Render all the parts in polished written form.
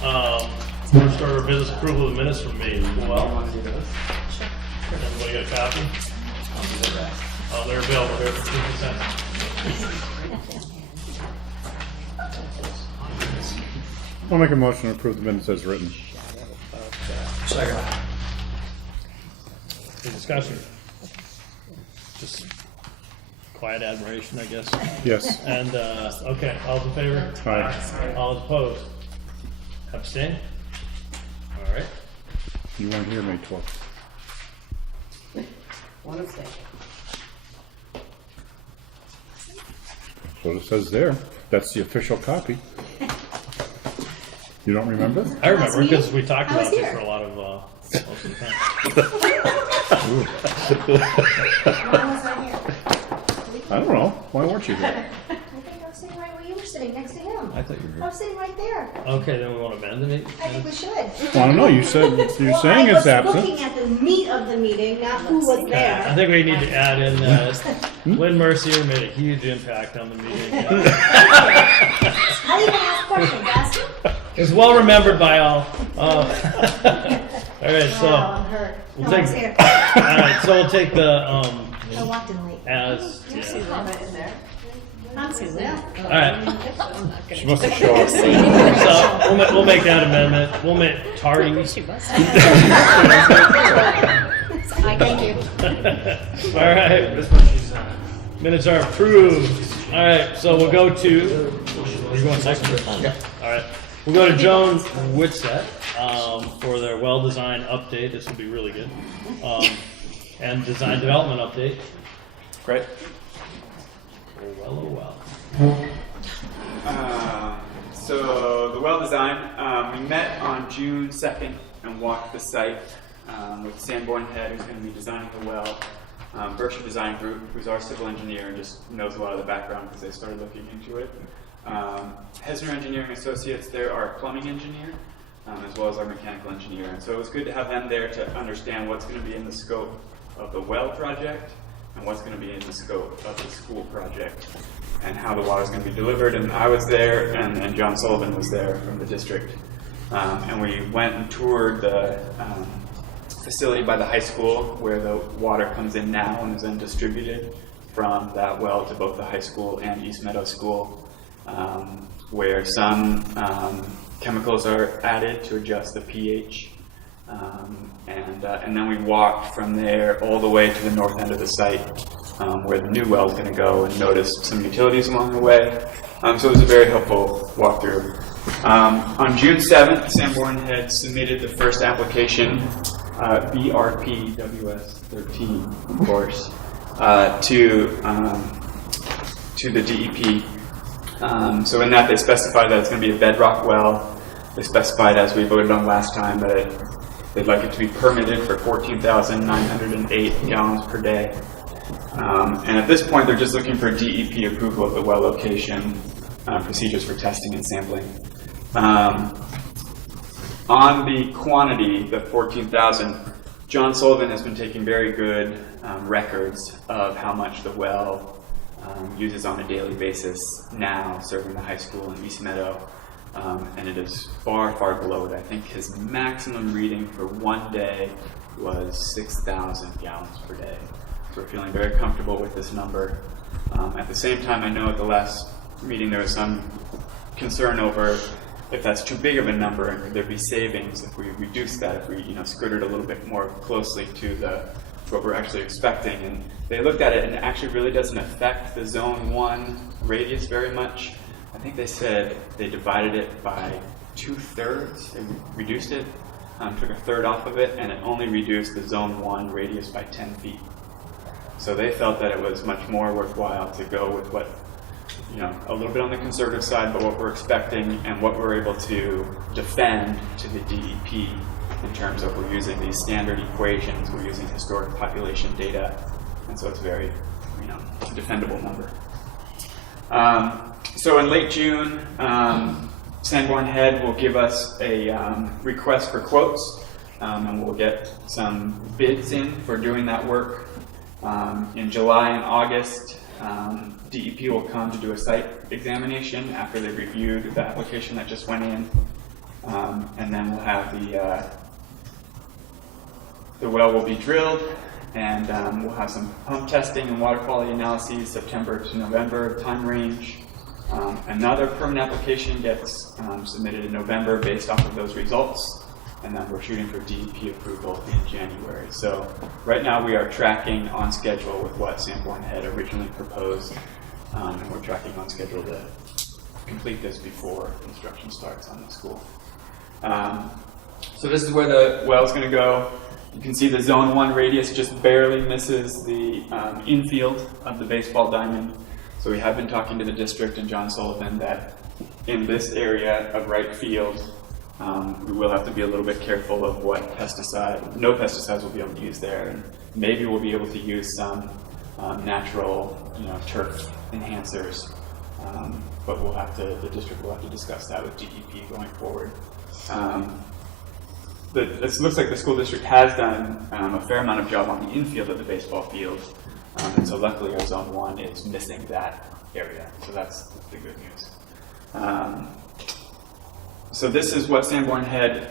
First order of business, approval of the minutes from May 12th. Everybody got a copy? Oh, they're available here for 50 cents. I'll make a motion to approve the minutes as written. Second. Any discussion? Just quiet admiration, I guess. Yes. And, okay, all's in favor? Aye. All opposed? Abstain? All right. You weren't here May 12th. One abstain. So it says there. That's the official copy. You don't remember? I remember because we talked I was about this here. for a lot of, most of the time. Why was I here? I don't know. Why weren't you here? I think I was sitting right where you were sitting, next to him. I thought you I was sitting right there. Okay, then we want to amend the meeting? I think we should. Well, I don't know. You said you're Well, saying it's I was absent. looking at the meat of the meeting, not who was I there. think we need to add in Lynn Mercier made a huge impact on the meeting. How do you even ask questions? Ask him? It's well remembered by all. All right, Oh, so I'm hurt. we'll No take- one's here. all right, so we'll take the I walked in late. as yeah. I'm Susan. All right. She must have showed up. So we'll make that amendment. We'll make tardy. She was. Thank you. All right. Minutes are approved. All right, so we'll go to. Are you going second? Yeah. All right. We'll go to Joan Whitsett for their well-designed update. This will be really good. And design development update. Great. Oh well. So the well design, we met on June 2nd and walked the site with Sanborn Head, who's going to be designing the well, Berkshire Design Group, who's our civil engineer and just knows a lot of the background because they started looking into it. Hesner Engineering Associates, they're our plumbing engineer, as well as our mechanical engineer. And so it was good to have them there to understand what's going to be in the scope of the well project and what's going to be in the scope of the school project and how the water is going to be delivered. And I was there, and John Sullivan was there from the district. And we went and toured the facility by the high school where the water comes in now and is then distributed from that well to both the high school and East Meadow School, where some chemicals are added to adjust the pH. And then we walked from there all the way to the north end of the site where the new well is going to go, and noticed some utilities along the way. So it was a very helpful walkthrough. On June 7th, Sanborn had submitted the first application, BRPWS13, of course, to the DEP. So in that they specified that it's going to be a bedrock well. They specified, as we voted on last time, that they'd like it to be permitted for 14,908 gallons per day. And at this point, they're just looking for DEP approval of the well location, procedures for testing and sampling. On the quantity, the 14,000, John Sullivan has been taking very good records of how much the well uses on a daily basis now, serving the high school in East Meadow. And it is far, far below it. I think his maximum reading for one day was 6,000 gallons per day. So we're feeling very comfortable with this number. At the same time, I know at the last meeting there was some concern over if that's too big of a number and could there be savings if we reduce that, if we skirted a little bit more closely to what we're actually expecting. And they looked at it, and it actually really doesn't affect the Zone 1 radius very much. I think they said they divided it by 2/3. They reduced it, took a third off of it, and it only reduced the Zone 1 radius by 10 feet. So they felt that it was much more worthwhile to go with what, a little bit on the conservative side, but what we're expecting and what we're able to defend to the DEP in terms of we're using these standard equations, we're using historic population data, and so it's very, it's a defendable number. So in late June, Sanborn Head will give us a request for quotes, and we'll get some bids in for doing that work. In July and August, DEP will come to do a site examination after they've reviewed the application that just went in. and then we'll have the well will be drilled, and we'll have some pump testing and water quality analyses, September to November time range. Another permit application gets submitted in November based off of those results, and then we're shooting for DEP approval in January. So right now we are tracking on schedule with what Sanborn had originally proposed, and we're tracking on schedule to complete this before construction starts on the school. So this is where the well is going to go. You can see the zone 1 radius just barely misses the infield of the baseball diamond. So we have been talking to the district and John Sullivan that in this area of right field, we will have to be a little bit careful of what no pesticides we'll be able to use there. And maybe we'll be able to use some natural, turf enhancers. But the district will have to discuss that with DEP going forward. It looks like the school district has done a fair amount of job on the infield of the baseball field, and so luckily our zone 1 is missing that area, so that's the good news. So this is what Sanborn had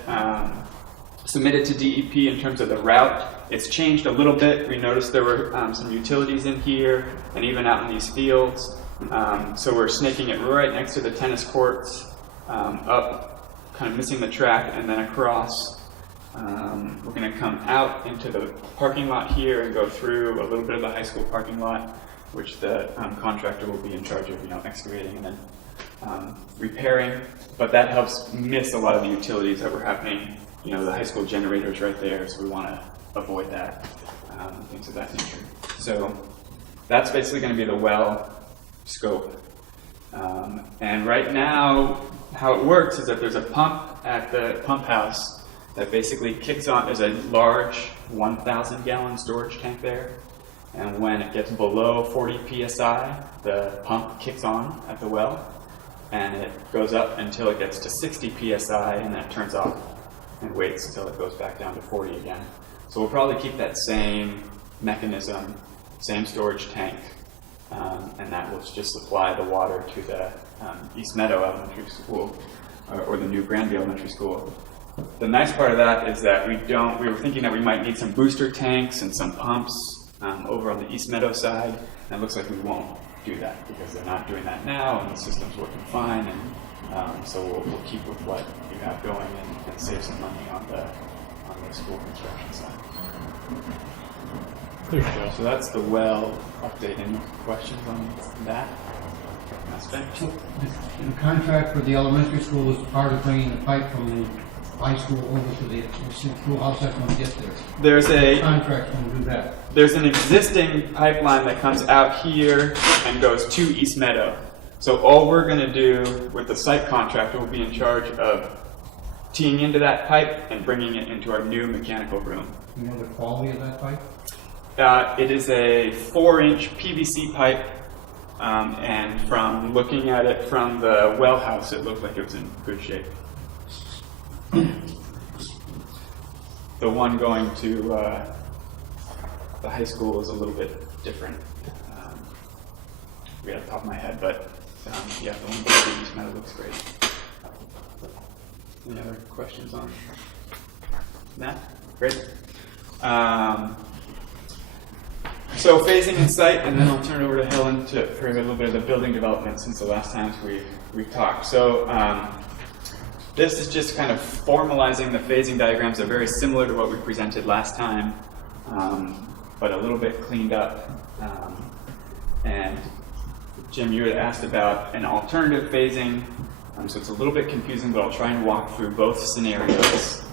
submitted to DEP in terms of the route. It's changed a little bit. We noticed there were some utilities in here and even out in these fields. So we're snaking it right next to the tennis courts, up, kind of missing the track, and then across. We're going to come out into the parking lot here and go through a little bit of the high school parking lot, which the contractor will be in charge of, excavating and then repairing. But that helps miss a lot of the utilities that were happening. The high school generator's right there, so we want to avoid that, things of that nature. So that's basically going to be the well scope. And right now, how it works is that there's a pump at the pump house that basically kicks on. There's a large 1,000-gallon storage tank there, and when it gets below 40 psi, the pump kicks on at the well, and it goes up until it gets to 60 psi, and then it turns off and waits until it goes back down to 40 again. So we'll probably keep that same mechanism, same storage tank, and that will just supply the water to the East Meadow Elementary School, or the new Granby Elementary School. The nice part of that is that we were thinking that we might need some booster tanks and some pumps over on the East Meadow side, and it looks like we won't do that because they're not doing that now, and the system's working fine, and so we'll keep with what you have going and save some money on the school construction side. So that's the well update. Any questions on that aspect? The contract for the elementary school is part of bringing the pipe from the high school over to the schoolhouse. That's when we get there. There's a Contract when we do that. There's an existing pipeline that comes out here and goes to East Meadow. So all we're going to do with the site contractor will be in charge of teeing into that pipe and bringing it into our new mechanical room. You know the quality of that pipe? It is a 4-inch PVC pipe, and from looking at it from the well house, it looked like it was in good shape. The one going to the high school is a little bit different. Right off the top of my head, but yeah, the one going to East Meadow looks great. Any other questions on that? Great. So phasing and site, and then I'll turn it over to Helen for a little bit of the building development since the last times we've talked. So this is just kind of formalizing the phasing diagrams. They're very similar to what we presented last time, but a little bit cleaned up. And Jim, you had asked about an alternative phasing, so it's a little bit confusing, but I'll try and walk through both scenarios.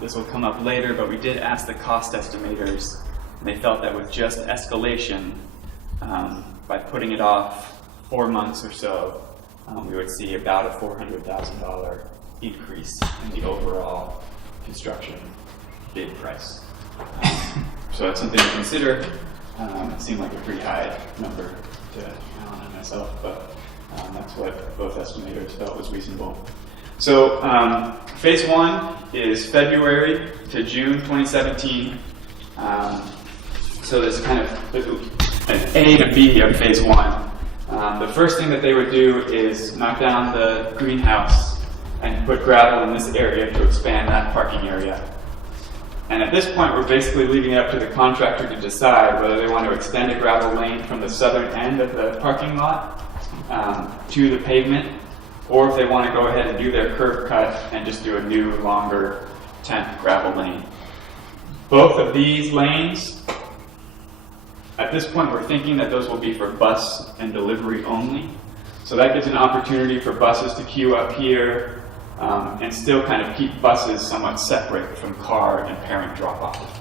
This will come up later, but we did ask the cost estimators, and they felt that with just escalation, by putting it off 4 months or so, we would see about a $400,000 increase in the overall construction bid price. So that's something to consider. It seemed like a pretty high number to Alan and myself, but that's what both estimators felt was reasonable. So phase 1 is February to June 2017. So there's kind of an A to B of phase 1. The first thing that they would do is knock down the greenhouse and put gravel in this area to expand that parking area. And at this point, we're basically leaving it up to the contractor to decide whether they want to extend a gravel lane from the southern end of the parking lot to the pavement, or if they want to go ahead and do their curb cut and just do a new, longer 10th gravel lane. Both of these lanes, at this point, we're thinking that those will be for bus and delivery only. So that gives an opportunity for buses to queue up here and still kind of keep buses somewhat separate from car and parent drop-off.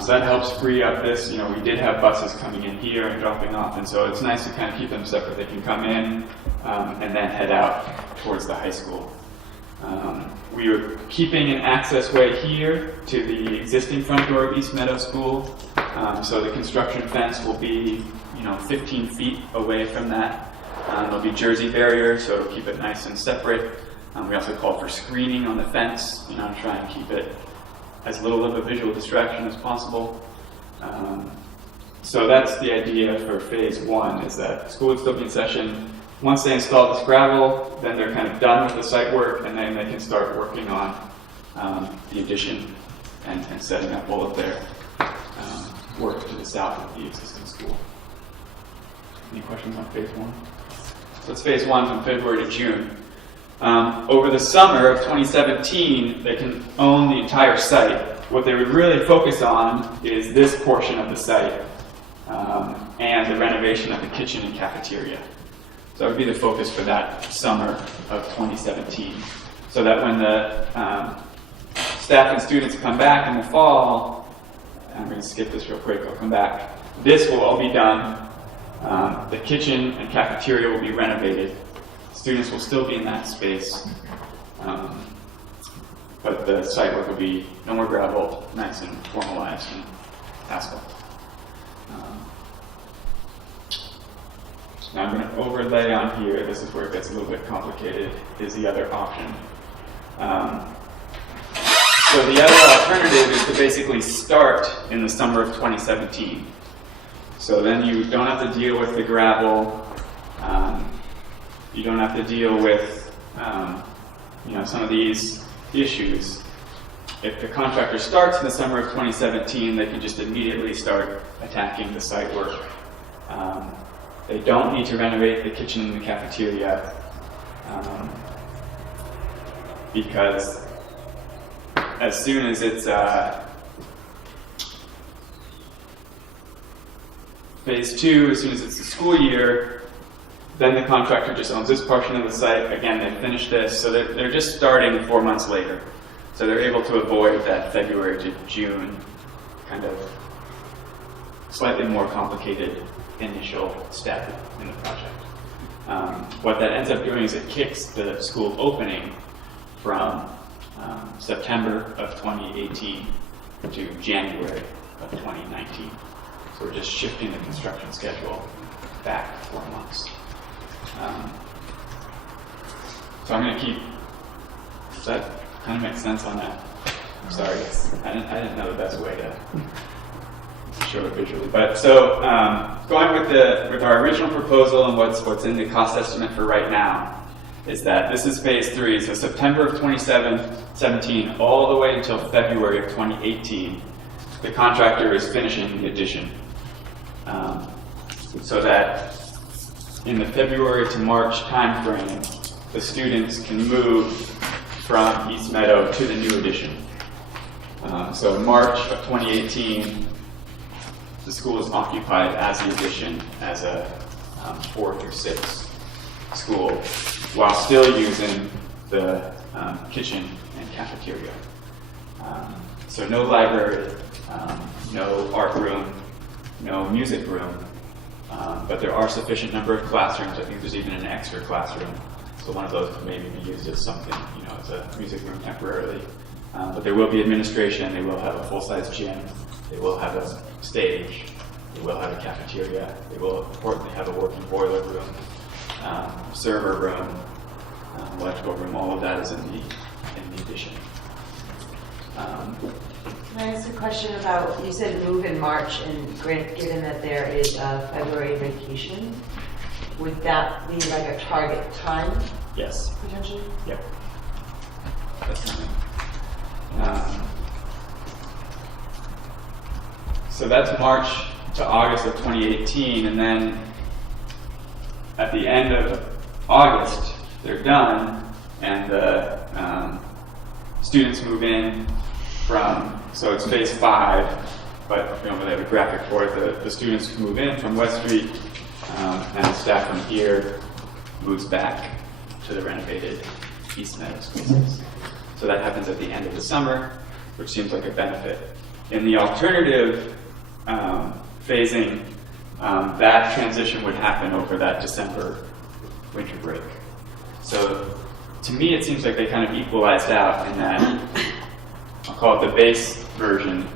So that helps free up this. We did have buses coming in here and dropping off, and so it's nice to kind of keep them separate. They can come in and then head out towards the high school. We are keeping an access way here to the existing front door of East Meadow School. So the construction fence will be, 15 feet away from that. There'll be jersey barriers, so it'll keep it nice and separate. We also call for screening on the fence, to try and keep it as little of a visual distraction as possible. So that's the idea for phase one, is that school would still be in session. Once they install this gravel, then they're kind of done with the site work, and then they can start working on the addition and setting up all of their work to the south of the existing school. Any questions on phase one? So it's phase one from February to June. Over the summer of 2017, they can own the entire site. What they would really focus on is this portion of the site and the renovation of the kitchen and cafeteria. So that would be the focus for that summer of 2017. So that when the staff and students come back in the fall, I'm going to skip this real quick, I'll come back. This will all be done. The kitchen and cafeteria will be renovated. Students will still be in that space, but the site work will be no more gravel, nice and formalized and asphalt. Now I'm going to overlay on here, this is where it gets a little bit complicated, is the other option. So the other alternative is to basically start in the summer of 2017. So then you don't have to deal with the gravel, you don't have to deal with some of these issues. If the contractor starts in the summer of 2017, they can just immediately start attacking the site work. They don't need to renovate the kitchen and the cafeteria because as soon as it's phase two, as soon as it's the school year, then the contractor just owns this portion of the site. Again, they finish this, so they're just starting 4 months later. So they're able to avoid that February to June kind of slightly more complicated initial step in the project. What that ends up doing is it kicks the school opening from September of 2018 to January of 2019. So we're just shifting the construction schedule back 4 months. So I'm going to keep, does that kind of make sense on that? I'm sorry, I didn't know the best way to show it visually. But so going with our original proposal and what's in the cost estimate for right now is that this is phase three. So September of 2017 all the way until February of 2018, the contractor is finishing the addition. So that in the February to March timeframe, the students can move from East Meadow to the new addition. So in March of 2018, the school is occupied as the addition as a 4 through 6 school, while still using the kitchen and cafeteria. So no library, no art room, no music room, but there are sufficient number of classrooms. I think there's even an extra classroom. So one of those could maybe be used as something, as a music room temporarily. But there will be administration. They will have a full-size gym. They will have a stage. They will have a cafeteria. They will importantly have a working boiler room, server room, electrical room. All of that is in the addition. Can I ask a question about, you said move in March, and given that there is a February vacation, would that be like a target time, Yes. potentially? Yep. So that's March to August of 2018, and then at the end of August, they're done, and the students move in from, so it's phase 5, but they have a graphic for it. The students move in from West Street, and the staff from here moves back to the renovated East Meadow spaces. So that happens at the end of the summer, which seems like a benefit. In the alternative phasing, that transition would happen over that December winter break. So to me, it seems like they kind of equalized out in that, I'll call it the base version.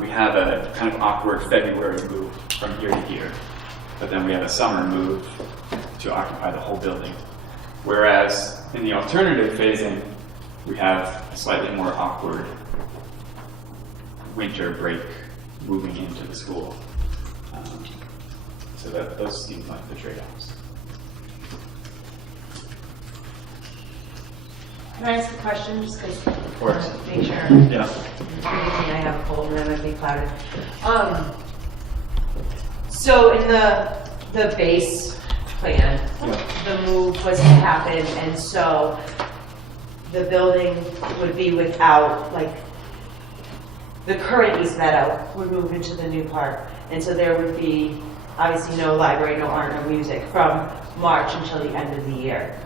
We have a kind of awkward February move from here to here, but then we have a summer move to occupy the whole building. Whereas in the alternative phasing, we have a slightly more awkward winter break moving into the school. So that those seem like the trade-offs. Can I ask a question, just because I course. want to make sure Yeah. everything I have pulled and then might be clouded. So in the base plan, the move was to happen, and so the building would be without, like, the current East Meadow would move into the new part, and so there would be obviously no library, no art, no music from March until the end of the year.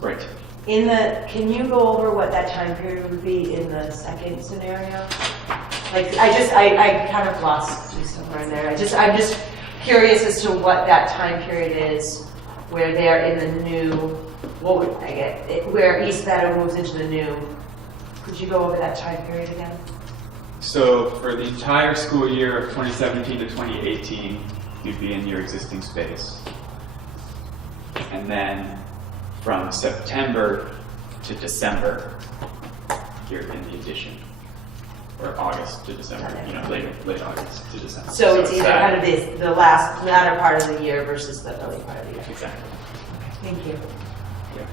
Right. Can you go over what that time period would be in the second scenario? Like, I kind of lost you somewhere in there. I'm just curious as to what that time period is, where they're in the new, what would I get, where East Meadow moves into the new. Could you go over that time period again? So for the entire school year of 2017 to 2018, you'd be in your existing space. And then from September to December, you're in the addition. Or August to December, late August to December. So it's either that- kind of the latter part of the year versus the early part of the year. Exactly. Thank you. Yeah.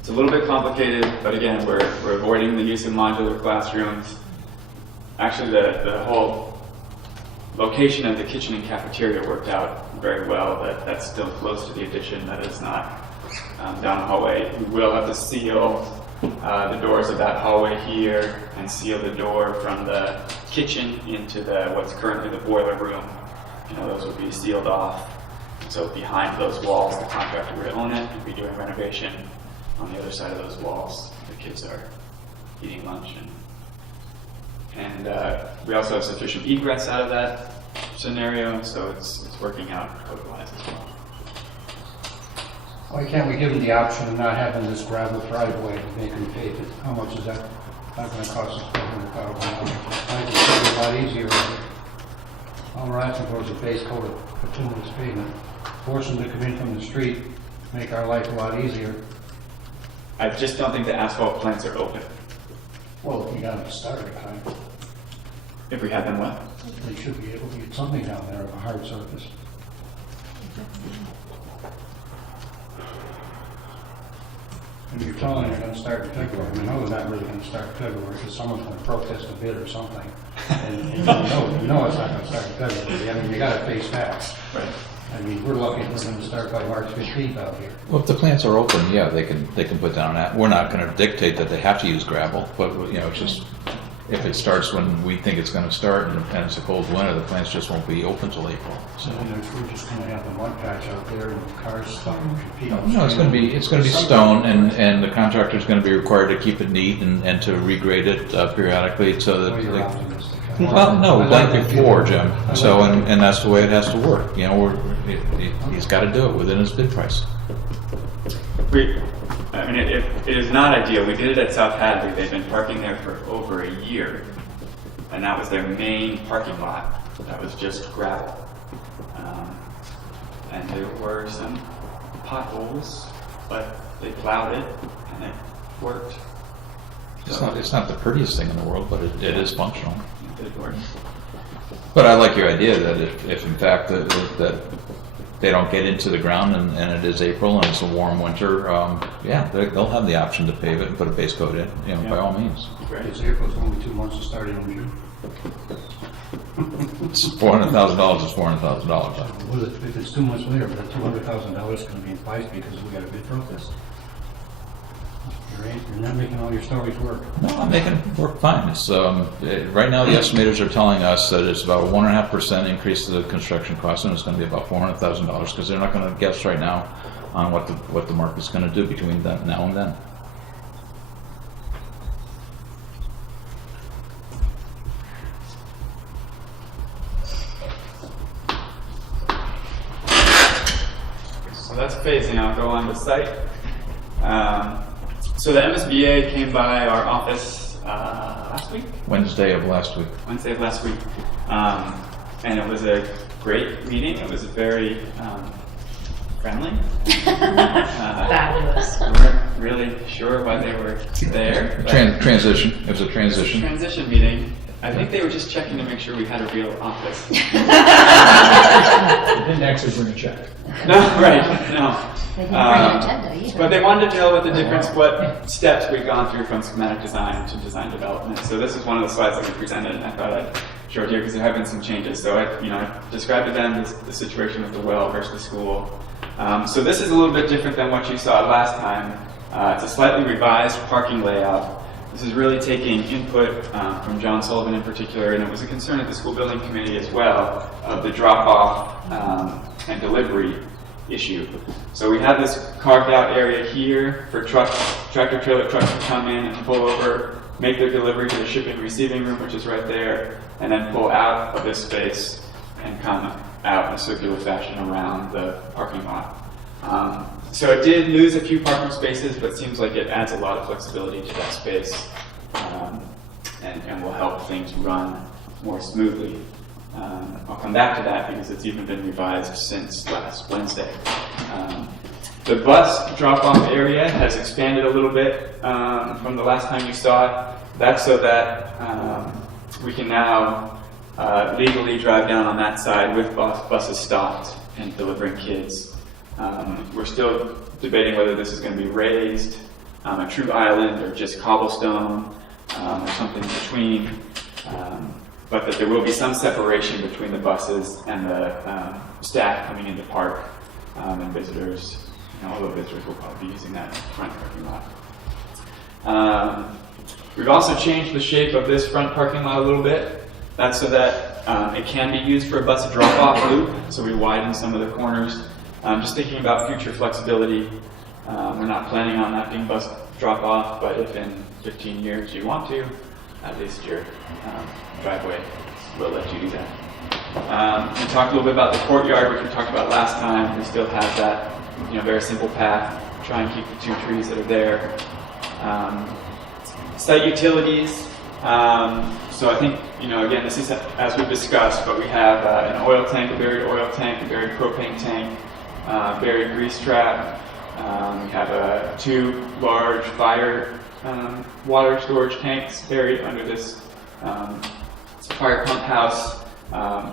It's a little bit complicated, but again, we're avoiding the use of modular classrooms. Actually, the whole location of the kitchen and cafeteria worked out very well. That's still close to the addition. That is not down the hallway. We will have to seal the doors of that hallway here and seal the door from the kitchen into what's currently the boiler room. Those would be sealed off. So behind those walls, the contractor would own it and be doing renovation. On the other side of those walls, the kids are eating lunch, and we also have sufficient egress out of that scenario, so it's working out code-wise as well. Why can't we give them the option of not having this gravel driveway to make them pave it? How much is that not going to cost us? $400,000. I think it's a lot easier. All we're asking for is a base coat of bituminous pavement. Force them to come in from the street, make our life a lot easier. I just don't think the asphalt plants are open. Well, we got to start it, right? If we had them what? They should be able to get something down there of a hard surface. And you're telling them they're going to start in February. We know they're not really going to start in February because someone's going to protest a bid or something. And you know it's not going to start in February. I mean, you got to face facts. Right. I mean, we're lucky if we're going to start by March 15th out here. Well, if the plants are open, yeah, they can put down that. We're not going to dictate that they have to use gravel, but it's just if it starts when we think it's going to start and it's a cold winter, the plants just won't be open till April. So We're just going to have the mud patch out there and cars stuck. no, it's going to be stone, and the contractor's going to be required to keep it neat and to regrade it periodically so that. Well, you're optimistic. Well, no, we've done it before, Jim. So, and that's the way it has to work. He's got to do it within his bid price. It is not ideal. We did it at South Hadley. They've been parking there for over a year, and that was their main parking lot. That was just gravel, and there were some potholes, but they plowed it, and it worked. It's not the prettiest thing in the world, but it is functional. It did work. But I like your idea that if in fact that they don't get into the ground and it is April and it's a warm winter, yeah, they'll have the option to pave it and put a base coat in, you know, by all means. It's April's only 2 months to start in June. It's $400,000 is $400,000. Well, if it's 2 months later, but $200,000 is gonna be in price because we got a bid protest. You're not making all your stories work. No, I'm making it work fine. It's, right now the estimators are telling us that it's about a 1.5% increase to the construction cost, and it's gonna be about $400,000, because they're not gonna guess right now on what the market's gonna do between now and then. So that's phasing out. Go on to site. So the MSBA came by our office last week, Wednesday of last week. Wednesday of last week, and it was a great meeting. It was very friendly. Fabulous. We weren't really sure why they were there. but Transition. It was a it was a transition. transition meeting. I think they were just checking to make sure we had a real office. Didn't actually bring a check. No, right, no. They didn't bring an agenda either. But they wanted to know what the difference, what steps we've gone through from schematic design to design development. So this is one of the slides that we presented, and I thought I'd show it here because there have been some changes. So I described to them the situation with the well versus the school. So this is a little bit different than what you saw last time. It's a slightly revised parking layout. This is really taking input from John Sullivan in particular, and it was a concern at the school building committee as well of the drop-off and delivery issue. So we have this carved out area here for tractor trailer trucks to come in and pull over, make their delivery to the shipping and receiving room, which is right there, and then pull out of this space and come out in a circular fashion around the parking lot. So it did lose a few parking spaces, but it seems like it adds a lot of flexibility to that space and will help things run more smoothly. I'll come back to that because it's even been revised since last Wednesday. The bus drop-off area has expanded a little bit from the last time you saw it. That's so that we can now legally drive down on that side with buses stopped and delivering kids. We're still debating whether this is going to be raised, a true island, or just cobblestone, or something in between. But that there will be some separation between the buses and the staff coming into park and visitors. Although visitors will probably be using that front parking lot. We've also changed the shape of this front parking lot a little bit. That's so that it can be used for a bus drop-off loop. So we widened some of the corners. Just thinking about future flexibility. We're not planning on that being bus drop-off, but if in 15 years you want to, at least your driveway will let you do that. We talked a little bit about the courtyard, which we talked about last time. We still have that, very simple path. Try and keep the 2 trees that are there. Site utilities. So I think, again, this is as we've discussed, but we have an oil tank, a buried oil tank, a buried propane tank, buried grease trap. We have 2 large fire water storage tanks buried under this fire pump house.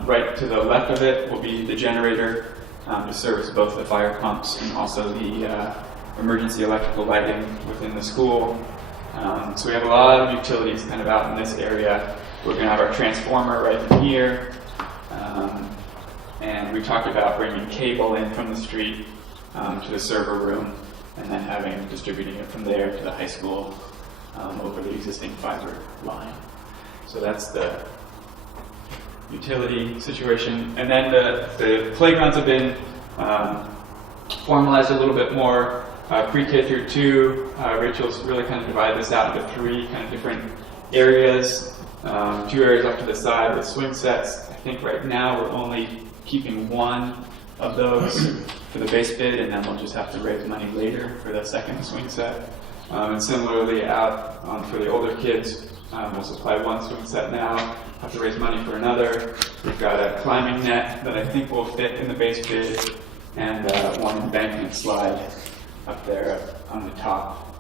Right to the left of it will be the generator to service both the fire pumps and also the emergency electrical lighting within the school. So we have a lot of utilities kind of out in this area. We're going to have our transformer right in here. And we talked about bringing cable in from the street to the server room and then distributing it from there to the high school over the existing fiber line. So that's the utility situation. And then the playgrounds have been formalized a little bit more. Pre-K through 2, Rachel's really kind of divided this out into 3 kind of different areas. 2 areas off to the side with swing sets. I think right now we're only keeping 1 of those for the base bid, and then we'll just have to raise money later for the second swing set. And similarly out for the older kids, we'll supply 1 swing set now, have to raise money for another. We've got a climbing net that I think will fit in the base bid, and 1 embankment slide up there on the top,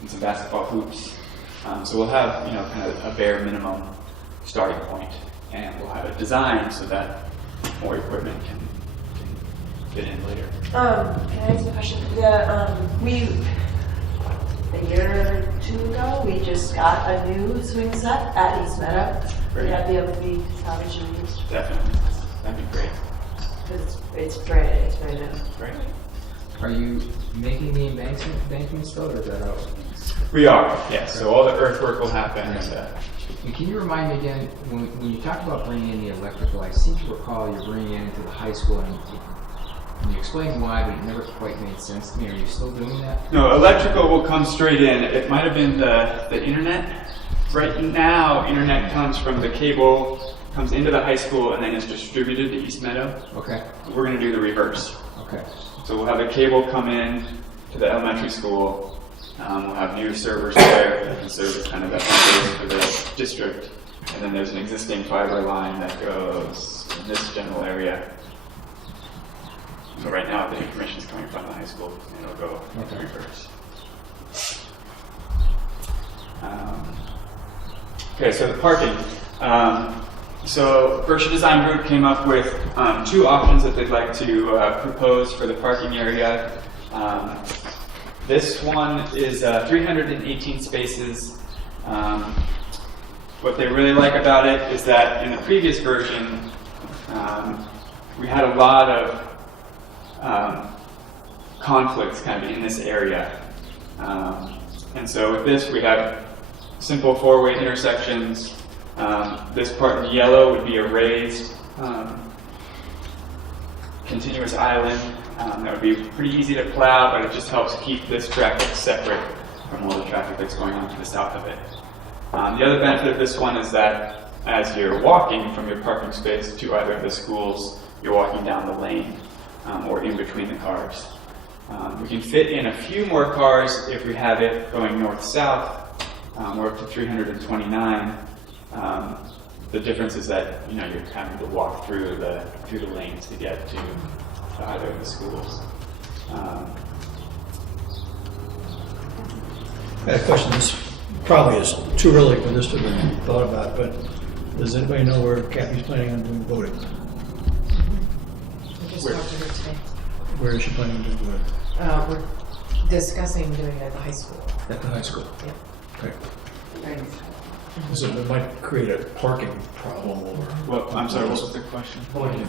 and some basketball hoops. So we'll have, kind of a bare minimum starting point, and we'll have it designed so that more equipment can fit in later. Can I ask a question? A year or two ago, we just got a new swing set at East Meadow. Would that be able to be salvaged and used? Definitely. That'd be great. Because it's brand new. Great. Are you making the embankment still, or is that out? We are, yes. So all the earthwork will happen. And can you remind me again, when you talked about bringing in the electrical, I seem to recall you're bringing it into the high school, and you explained why, but it never quite made sense to me. Are you still doing that? No, electrical will come straight in. It might have been the internet. Right now, internet comes from the cable, comes into the high school, and then is distributed to East Meadow. Okay. We're going to do the reverse. Okay. So we'll have a cable come in to the elementary school. We'll have new servers there that can serve as kind of that base for the district. And then there's an existing fiber line that goes in this general area. So right now the information is coming from the high school, and it'll go reverse. Okay, so the parking. So Berkshire Design Group came up with 2 options that they'd like to propose for the parking area. This one is 318 spaces. What they really like about it is that in the previous version, we had a lot of conflicts kind of in this area. And so with this, we have simple 4-way intersections. This part in yellow would be a raised continuous island. That would be pretty easy to plow, but it just helps keep this traffic separate from all the traffic that's going on to the south of it. The other benefit of this one is that as you're walking from your parking space to either of the schools, you're walking down the lane or in between the cars. We can fit in a few more cars if we have it going north-south. We're up to 329. The difference is that you're having to walk through the lanes to get to either of the schools. I had a question. This probably is too early for this to be thought about, but does anybody know where Kathy's planning on doing voting? We just talked to her today. Where is she planning on doing voting? We're discussing doing it at the high school. At the high school? Yep. Okay. So it might create a parking problem over. Well, I'm sorry, what was the question? Voting.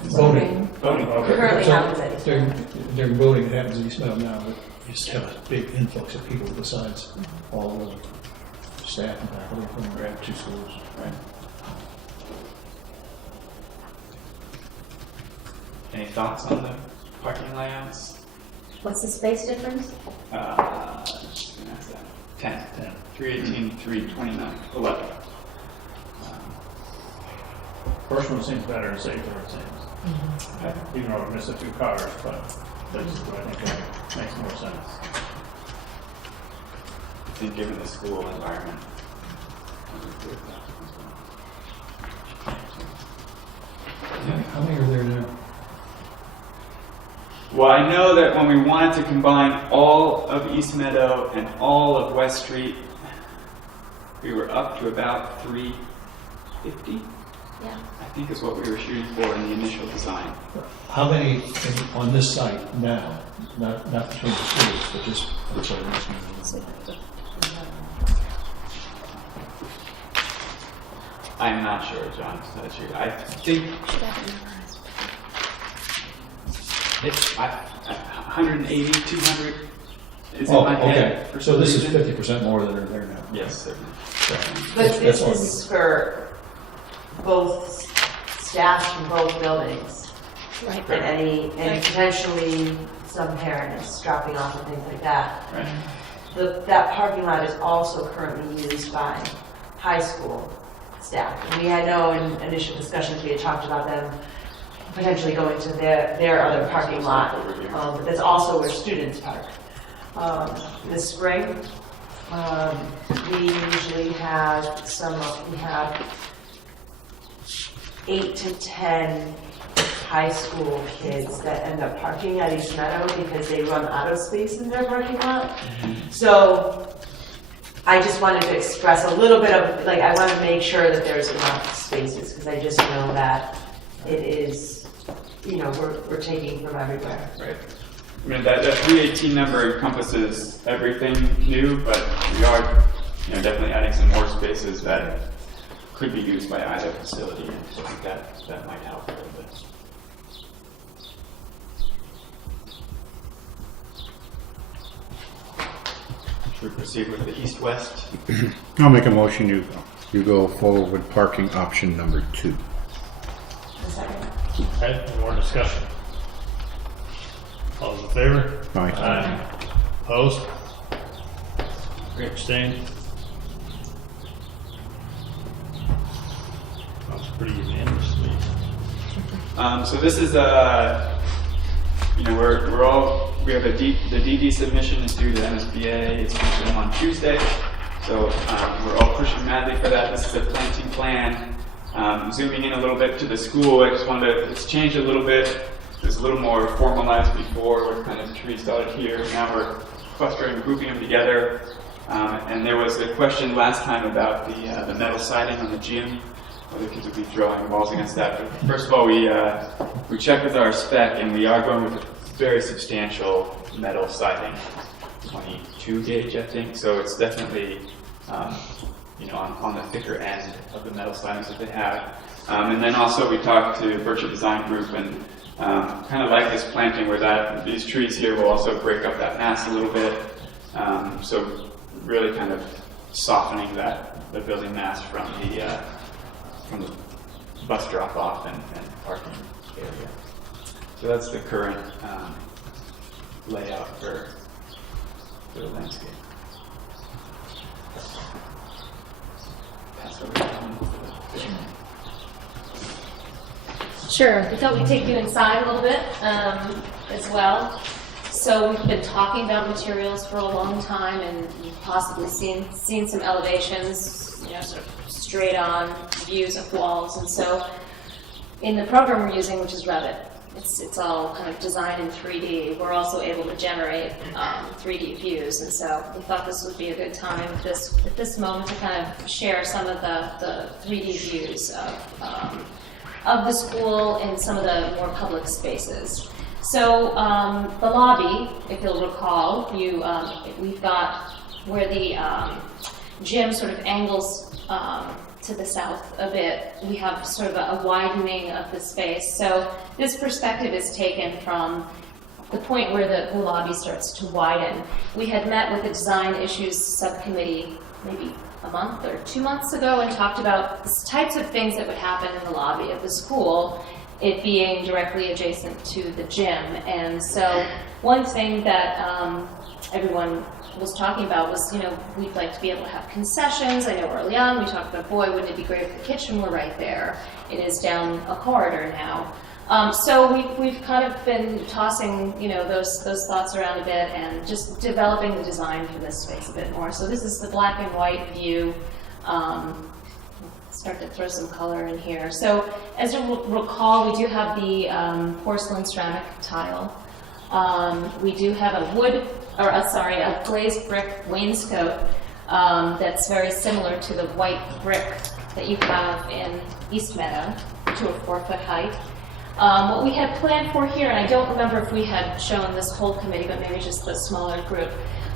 Voting, okay. Currently So happens at East Meadow. during voting, it happens at East Meadow now, but you just have a big influx of people besides all the other staff and faculty from the 2 schools. Right. Any thoughts on the parking layouts? What's the space difference? 10. 318, 329, 11. First one seems better and safer, it seems. Even though we missed a few cars, but that's what I think makes more sense. I think given the school environment. How many are there now? Well, I know that when we wanted to combine all of East Meadow and all of West Street, we were up to about 350. Yeah. I think is what we were shooting for in the initial design. How many on this site now? Not between the schools, but just outside this one. I'm not sure, John. I think 180, 200 is in my head. For So this is some reason. 50% more than are there now. Yes, certainly. But this all I is for both staff from both buildings. Right. And potentially some parents dropping off and things like that. Right. That parking lot is also currently used by high school staff. And we had in initial discussions, we had talked about them potentially going to their other parking lot, but that's also where students park. This spring, we usually have we have 8 to 10 high school kids that end up parking at East Meadow because they run out of space in their parking lot. So I just wanted to express a little bit of, I want to make sure that there's enough spaces because I just know that it is we're taking from everywhere. Right. I mean, that 318 number encompasses everything new, but we are, definitely adding some more spaces that could be used by either facility, and I think that might help a little bit. Should we proceed with the east-west? I'll make a motion, you go forward with parking option number 2. A second. Okay, any more discussion? All those in favor? Aye. Opposed? Abstained? That's pretty unanimous. So this is we have the DD submission is due to MSBA. It's due to them on Tuesday. So we're all pushing madly for that. This is a planting plan. Zooming in a little bit to the school, I just wanted to, it's changed a little bit. It was a little more formalized before with kind of trees started here. Now we're clustering, grouping them together. And there was a question last time about the metal siding on the gym. Whether kids would be drawing walls against that. But first of all, we checked with our spec, and we are going with a very substantial metal siding, 22 gauge, I think. So it's definitely, on the thicker end of the metal sidings that they have. And then also we talked to Berkshire Design Group, and kind of like this planting, where these trees here will also break up that mass a little bit. So really kind of softening the building mass from the bus drop-off and parking area. So that's the current layout for the landscape. Pass over to Ellen for the vision. Sure. We thought we'd take you inside a little bit as well. So we've been talking about materials for a long time, and you've possibly seen some elevations, sort of straight on views of walls. And so in the program we're using, which is Revit, it's all kind of designed in 3D. We're also able to generate 3D views, and so we thought this would be a good time at this moment to kind of share some of the 3D views of the school and some of the more public spaces. So the lobby, if you'll recall, we've got where the gym sort of angles to the south a bit. We have sort of a widening of the space. So this perspective is taken from the point where the lobby starts to widen. We had met with the Design Issues Subcommittee maybe a month or 2 months ago and talked about the types of things that would happen in the lobby of the school, it being directly adjacent to the gym. And so one thing that everyone was talking about was, we'd like to be able to have concessions. I know early on we talked about, boy, wouldn't it be great if the kitchen were right there. It is down a corridor now. So we've kind of been tossing, those thoughts around a bit and just developing the design for this space a bit more. So this is the black and white view. Start to throw some color in here. So as you'll recall, we do have the porcelain ceramic tile. We do have a glazed brick wainscot that's very similar to the white brick that you have in East Meadow, to a 4-foot height. What we had planned for here, and I don't remember if we had shown this whole committee, but maybe just the smaller group,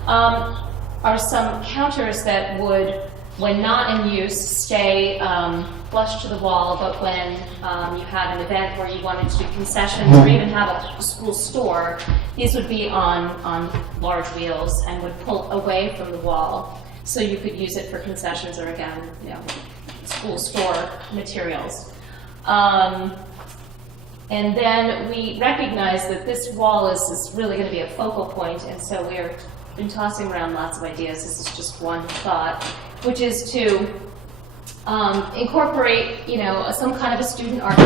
are some counters that would, when not in use, stay flush to the wall, but when you had an event where you wanted to do concessions or even have a school store, these would be on large wheels and would pull away from the wall, so you could use it for concessions or, again, school store materials. And then we recognize that this wall is really going to be a focal point, and so we've been tossing around lots of ideas. This is just one thought, which is to incorporate, some kind of a student art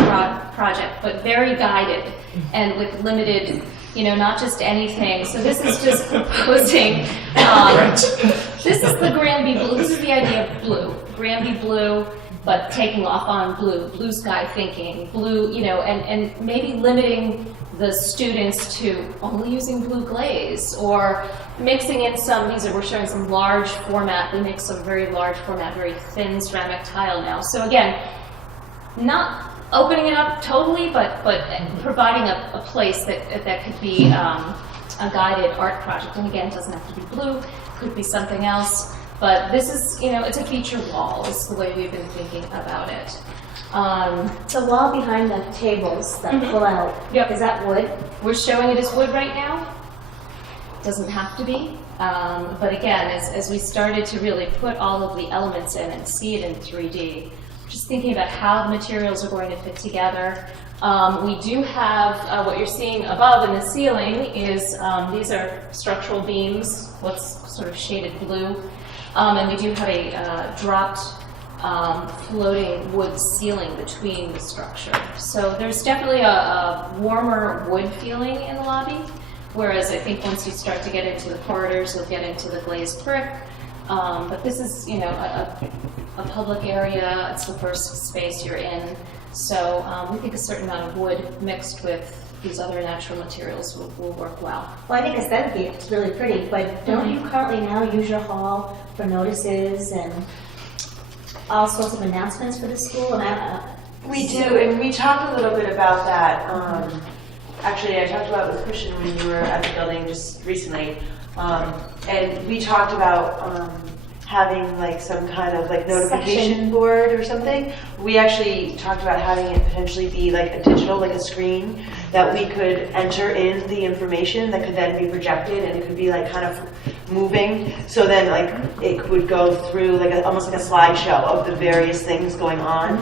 project, but very guided and with limited, not just anything. So this is just proposing, this is the Granby blue, this is the idea of blue, Granby blue, but taking off on blue sky thinking, blue, and maybe limiting the students to only using blue glaze, or mixing in we're showing some large format, we make some very large format, very thin ceramic tile now. So again, not opening it up totally, but providing a place that could be a guided art project. And again, it doesn't have to be blue, could be something else. But this is, it's a feature wall, is the way we've been thinking about it. The wall behind the tables that pull out, Yep. is that wood? We're showing it as wood right now. Doesn't have to be. But again, as we started to really put all of the elements in and see it in 3D, just thinking about how the materials are going to fit together. We do have, what you're seeing above in the ceiling is, these are structural beams, what's sort of shaded blue. And we do have a dropped floating wood ceiling between the structure. So there's definitely a warmer wood feeling in the lobby, whereas I think once you start to get into the corridors, you'll get into the glazed brick. But this is, a public area. It's the first space you're in. So we think a certain amount of wood mixed with these other natural materials will work well. Well, I think aesthetically it's really pretty, but don't you currently now use your hall for notices and all sorts of announcements for the school? And We do, and we talked a little bit about that. Actually, I talked about it with Christian when you were at the building just recently. And we talked about having like some kind of like notification board or something. We actually talked about having it potentially be like a digital, like a screen that we could enter in the information that could then be projected, and it could be like kind of moving. So then like it would go through like almost like a slideshow of the various things going on.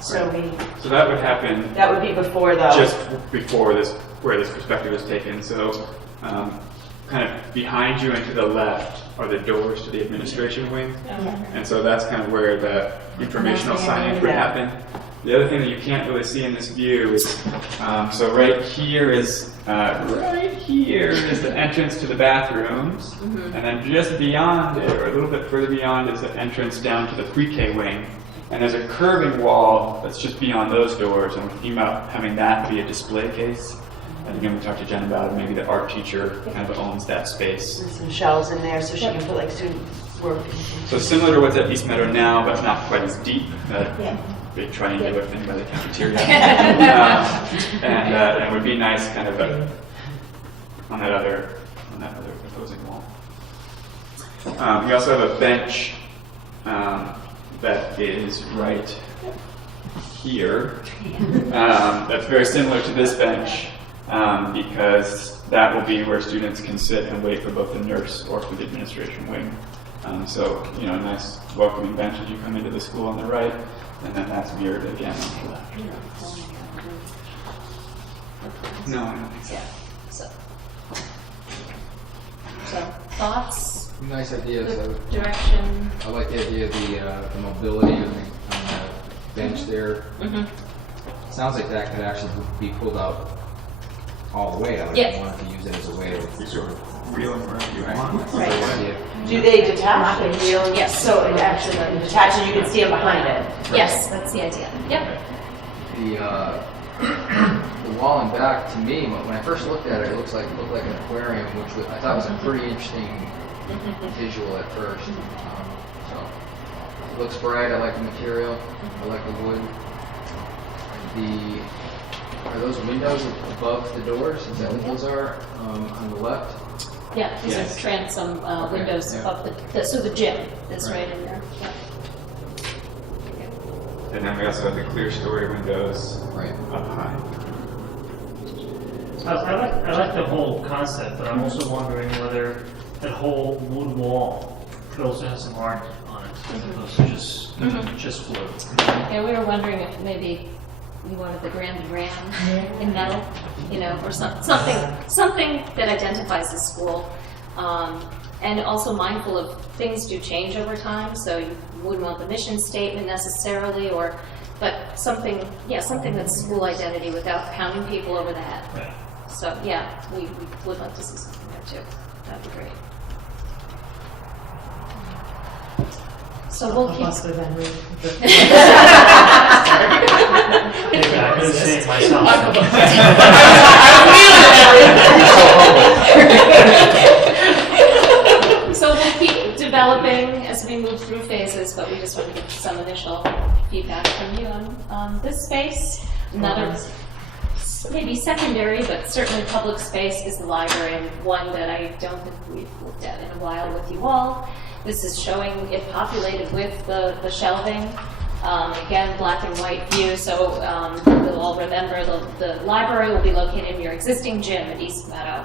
So that would happen. That would be before though. Just before this, where this perspective is taken. So kind of behind you and to the left are the doors to the administration wing. And so that's kind of where the informational signage would happen. The other thing that you can't really see in this view is, so right here is the entrance to the bathrooms, and then just beyond it, or a little bit further beyond, is the entrance down to the pre-K wing. And there's a curving wall that's just beyond those doors, and we're thinking about having that be a display case. And again, we talked to Jen about it, maybe the art teacher kind of owns that space. And some shelves in there so she can put like student work. So similar to what's at East Meadow now, but not quite as deep. Big triangular thing by the cafeteria. And it would be nice kind of on that other opposing wall. We also have a bench that is right here. That's very similar to this bench. Because that will be where students can sit and wait for both the nurse or for the administration wing. So, a nice welcoming bench as you come into the school on the right, and then that's mirrored again on the left. No, I don't think so. So thoughts, Nice idea. direction. I like the idea of the mobility on the bench there. Sounds like that could actually be pulled out all the way. I would want to use it as a way to sort of reel them wherever you want. Right. Do they detach and reel? Yes. So it actually detaches, you can see them behind it. Yes, that's the idea. Yep. The wall in back, to me, when I first looked at it, it looked like an aquarium, which I thought was a pretty interesting visual at first. So it looks bright. I like the material. I like the wood. Are those windows above the doors? Is that what those are on the left? Yeah, these are transom windows above so the gym is right in there. Yeah. And then we also have the clear story windows up high. I like the whole concept, but I'm also wondering whether that whole wood wall could also have some art on it, as opposed to just wood. Yeah, we were wondering if maybe you wanted the Granby Ram in metal, or something that identifies the school. And also mindful of things do change over time, so you wouldn't want the mission statement necessarily, but something that's school identity without pounding people over the head. Right. So we would like to see something there too. That'd be great. So we'll keep. I couldn't say it myself. So we'll keep developing as we move through phases, but we just want to give some initial feedback from you on this space. Another maybe secondary, but certainly public space is the library, and one that I don't think we've looked at in a while with you all. This is showing it populated with the shelving. Again, black and white view, so you'll all remember the library will be located in your existing gym at East Meadow.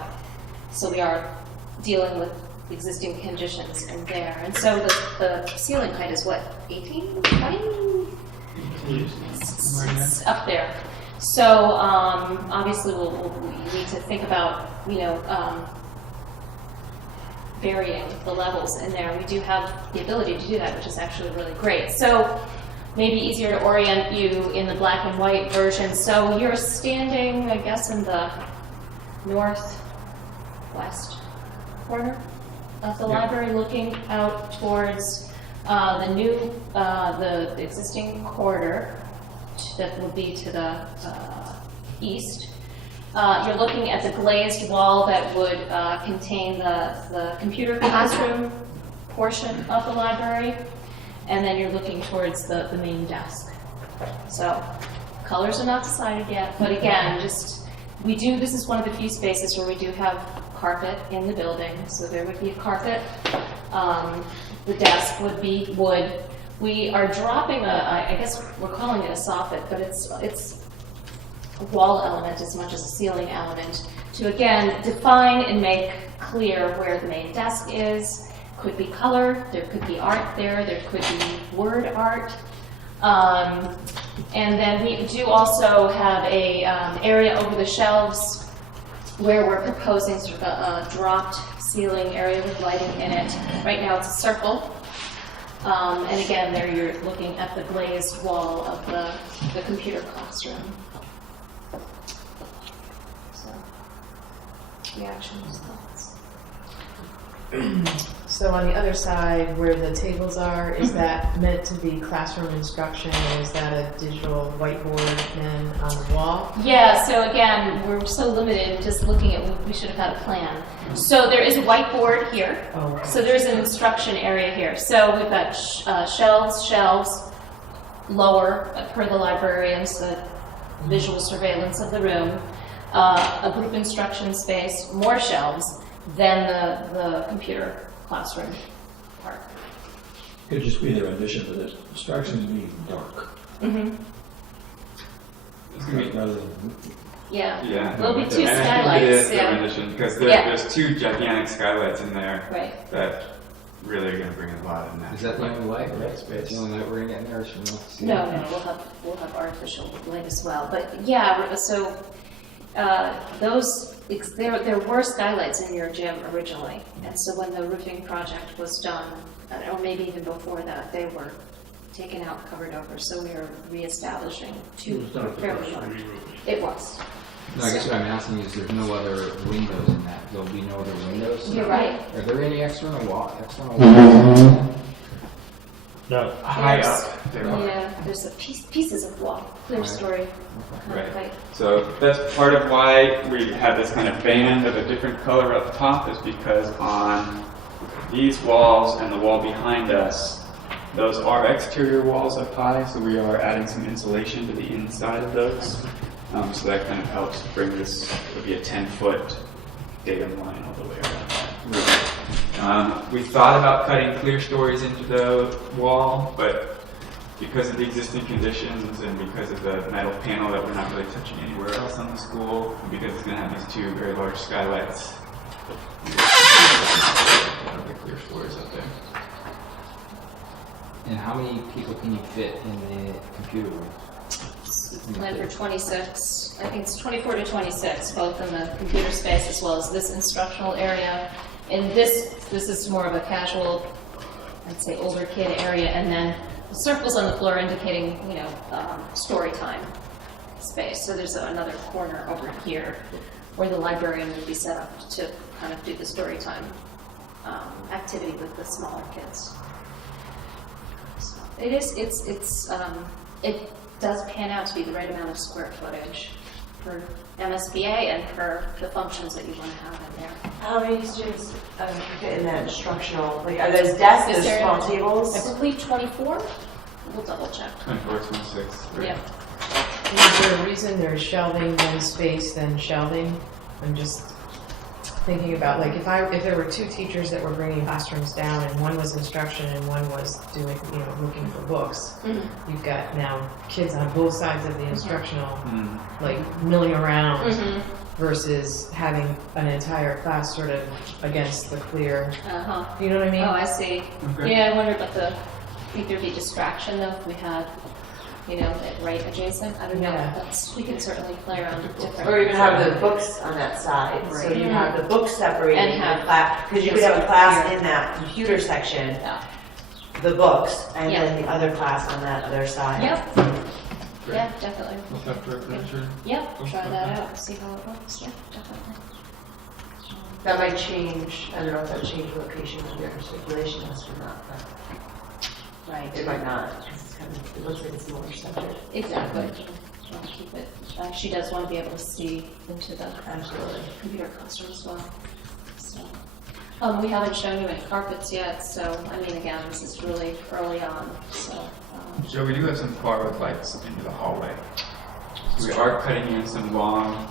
So we are dealing with existing conditions in there. And so the ceiling height is what, 18, 20? It's up there. So obviously we need to think about, varying the levels in there. We do have the ability to do that, which is actually really great. So maybe easier to orient you in the black and white version. So you're standing, I guess, in the northwest corner of the library, looking out towards the existing corridor that will be to the east. You're looking at the glazed wall that would contain the computer classroom portion of the library, and then you're looking towards the main desk. So colors are not decided yet, but again, this is one of the few spaces where we do have carpet in the building, so there would be a carpet. The desk would be wood. We are dropping I guess we're calling it a soffit, but it's a wall element as much as a ceiling element to, again, define and make clear where the main desk is. Could be color, there could be art there could be word art. And then we do also have a area over the shelves where we're proposing sort of a dropped ceiling area with lighting in it. Right now it's a circle. And again, there you're looking at the glazed wall of the computer classroom. So, reactions, thoughts? So on the other side where the tables are, is that meant to be classroom instruction, or is that a digital whiteboard then on the wall? Yeah, so again, we're so limited in just looking at, we should have had a plan. So there is a whiteboard here. Oh, okay. So there's an instruction area here. So we've got shelves, lower per the librarians, the visual surveillance of the room, a group instruction space, more shelves, then the computer classroom part. Could just be their addition to this. Instructions be dark. Mm-hmm. Rather than Yeah. Yeah. There'll be two And I think skylights. it is Yeah. their rendition, because there's two gigantic skylights in there Right. that really are going to bring a lot of that. Is that the only light? That's the only light we're gonna get in there? No, we'll have artificial light as well. But yeah, so there were skylights in your gym originally, and so when the roofing project was done, or maybe even before that, they were taken out, covered over. So we are reestablishing two fairly large. It was. No, I guess what I'm asking is there's no other windows in that. There'll be no other windows? You're right. Are there any external walls? No. High up. There are. Yeah, there's a pieces of wall, clear story. Right. So that's part of why we have this kind of band of a different color up top, is because on these walls and the wall behind us, those are exterior walls up high, so we are adding some insulation to the inside of those. So that kind of helps bring this, it'll be a 10-foot datum line all the way around that roof. We thought about cutting clear stories into the wall, but because of the existing conditions and because of the metal panel that we're not really touching anywhere else on the school, and because it's going to have these two very large skylights, the clear stories up there. And how many people can you fit in the computer room? Planned for 26. I think it's 24 to 26, both in the computer space as well as this instructional area. And this is more of a casual, I'd say older kid area, and then the circles on the floor indicating, story time space. So there's another corner over here where the librarian would be set up to kind of do the story time activity with the smaller kids. So it does pan out to be the right amount of square footage for MSBA and for the functions that you want to have in there. How many students fit in that instructional, are those desks, Is those there- small tables? I believe 24. we'll double check. 24, 26. Right. Yeah. Is there a reason there's shelving, then space, then shelving? I'm just thinking about, like, if there were two teachers that were bringing classrooms down and one was instruction and one was doing, looking for books, you've got now kids on both sides of the instructional, like, milling around versus having an entire class sort of against the clear. You know what I mean? Oh, I see. Okay. Yeah, I wondered about I think there'd be distraction though if we had, it right adjacent. I don't know. Yeah. We can certainly play around with different. Or even have the books on that side, so Right. you have the books separated And in have the class, because you could have a class in that computer section, Yeah. the books, and Yeah. then the other class on that other side. Yep. Yeah, definitely. We'll have to adventure. Yep, try that out, see how it works. Yeah, definitely. That might change, I don't know if that changed location of your circulation list or not, but Right. it might not, because it's kind of, it looks like it's more separate. Exactly. Want to keep it. She does want to be able to see into the computer classroom as well. So, we haven't shown you any carpets yet. So, I mean, again, this is really early on. So, Joe, we do have some forward lights into the hallway. So we are cutting in some long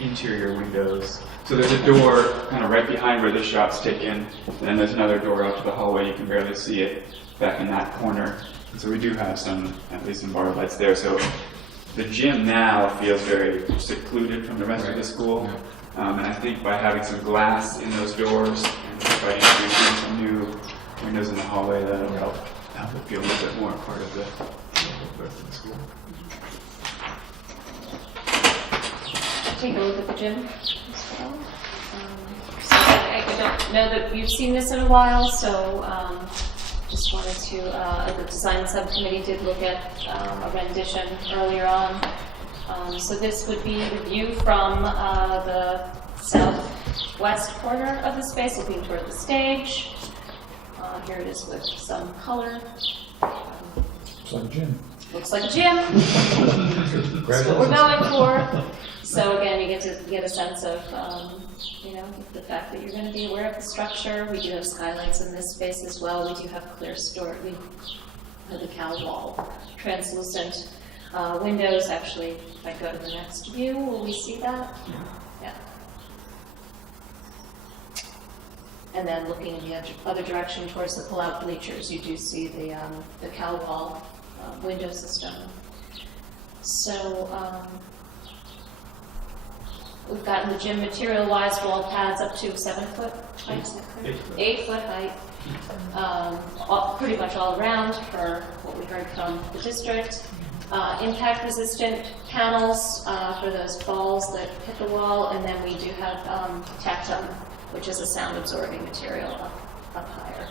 interior windows. So there's a door kind of right behind where this shot's taken, and then there's another door out to the hallway. You can barely see it back in that corner. And so we do have at least some bar lights there. So the gym now feels very secluded from the rest of the school. And I think by having some glass in those doors and by introducing some new windows in the hallway, that'll help it feel a little bit more part of the rest of the school. take a look at the gym as well. So I don't know that you've seen this in a while, so just wanted to, the design subcommittee did look at a rendition earlier on. So this would be the view from the southwest corner of the space, looking toward the stage. Here it is with some color. It's like a gym. Looks like a gym. That's what we're going for. So again, you get to get a sense of, you know, the fact that you're going to be aware of the structure. We do have skylights in this space as well. We do have clear storage. We have the cowl wall, translucent windows. Actually, if I go to the next view, will we see that? Yeah. And then looking in the other direction towards the pull-out bleachers, you do see the cowl wall window system. So we've gotten the gym material-wise wall pads up to 7 foot height. Is that correct? 8 foot height. Pretty much all around for what we heard from the district. Impact-resistant panels for those balls that hit the wall, and then we do have tactum, which is a sound-absorbing material up higher.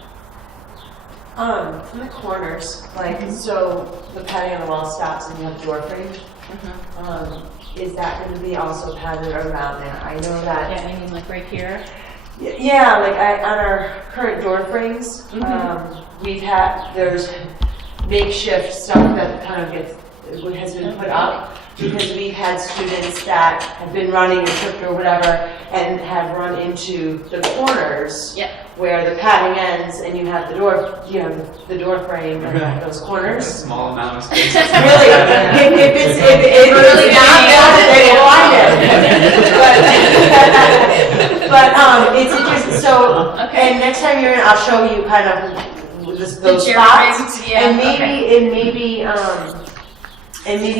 From the corners, like, so the padding on the wall stops and you have door frame. Is that going to be also padded around there? I know that. Yeah, you mean like right here? Yeah, like on our current door frames, there's makeshift stuff that kind of has been put up because we've had students that have been running a trip or whatever and have run into the corners where the padding ends and you have the door frame and those corners. A small amount of space. Really, if it's really not bad, they will find it. But it's interesting. So, and next time you're in, I'll show you kind of those spots, and maybe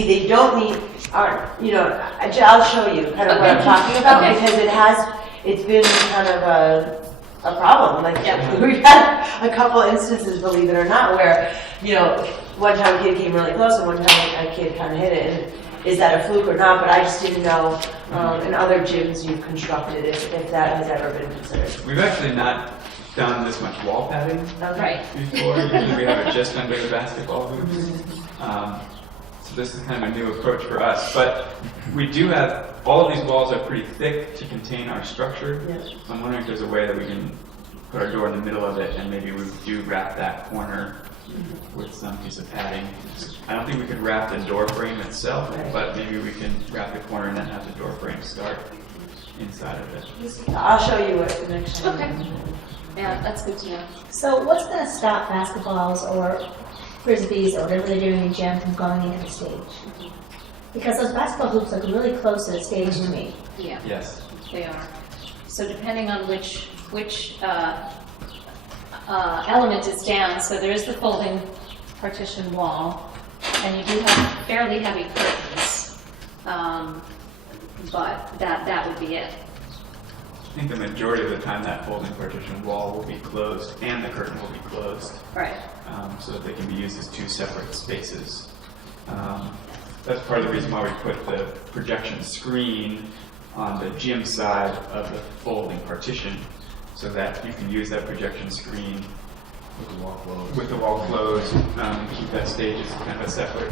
they don't need. I'll show you kind of what I'm talking about because it's been kind of a problem. Like we've had a couple instances, believe it or not, where one time a kid came really close and one time a kid kind of hit it. And is that a fluke or not? But I just didn't know in other gyms you've constructed if that has ever been considered. We've actually not done this much wall padding before. Usually we have it just under the basketball hoops. So this is kind of a new approach for us. But we do have, all of these walls are pretty thick to contain our structure. So I'm wondering if there's a way that we can put our door in the middle of it and maybe we do wrap that corner with some piece of padding. I don't think we could wrap the door frame itself, but maybe we can wrap the corner and then have the door frame start inside of it. I'll show you what the next time. Okay. Yeah, that's good to know. So what's going to stop basketballs or frisbees or whatever they're doing in gym from going into the stage? Because those basketball hoops look really close to the stage to me. Yeah, Yes. they are. So depending on which element is down, so there is the folding partition wall, and you do have fairly heavy curtains, but that would be it. I think the majority of the time that folding partition wall will be closed and the curtain will be closed, Right. so that they can be used as two separate spaces. That's part of the reason why we put the projection screen on the gym side of the folding partition, so that you can use that projection screen with the wall closed, keep that stage as kind of a separate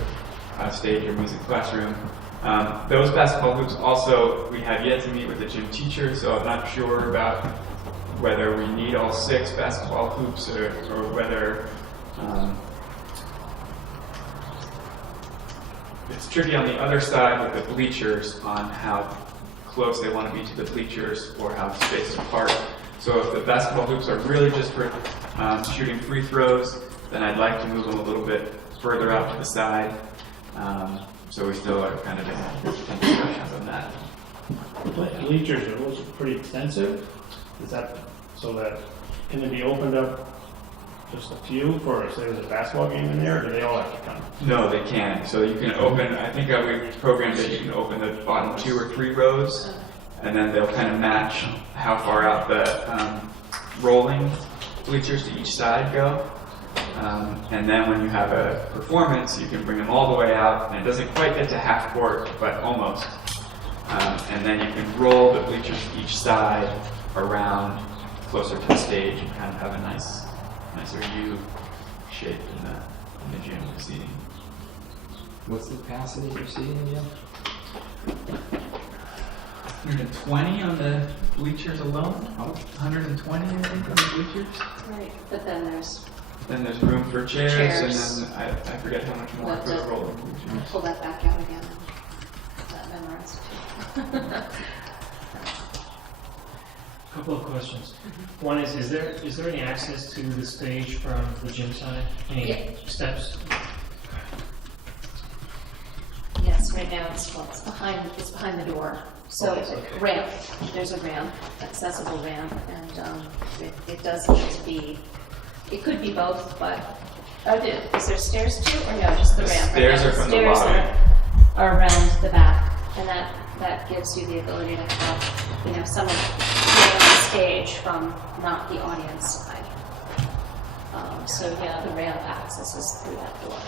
stage or music classroom. Those basketball hoops also, we have yet to meet with the gym teacher, so I'm not sure about whether we need all 6 basketball hoops or whether it's tricky on the other side with the bleachers on how close they want to be to the bleachers or how spaced apart. So if the basketball hoops are really just for shooting free throws, then I'd like to move them a little bit further out to the side. So we still are kind of in discussions on that. Bleachers are those pretty extensive. Is that so that can it be opened up just a few for say there's a basketball game in there, or do they all have to come? No, they can. So you can open, I think we programmed that you can open the bottom 2 or 3 rows, and then they'll kind of match how far out the rolling bleachers to each side go. And then when you have a performance, you can bring them all the way out, and it doesn't quite get to half court, but almost. And then you can roll the bleachers to each side around closer to the stage and kind of have a nicer U shape in the gym seating. What's the capacity for seating again? 120 on the bleachers alone. 120, I think, on the bleachers. Right. But then there's, Then there's room for chairs, Chairs. and then I forget how much more for the rolling bleachers. pull that back out again. That memorized too. Couple of questions. One is there any access to the stage from the gym side? Any Yeah. steps? Yes, right now it's behind the door. So Okay, okay. ramp, there's a ramp, accessible ramp, and it does need to be, it could be both, but, is there stairs too, or no, just the The ramp? stairs Right now, are from the stairs lobby. are around the back, and that gives you the ability to have, someone on the stage from not the audience side. So, the ramp access is through that door.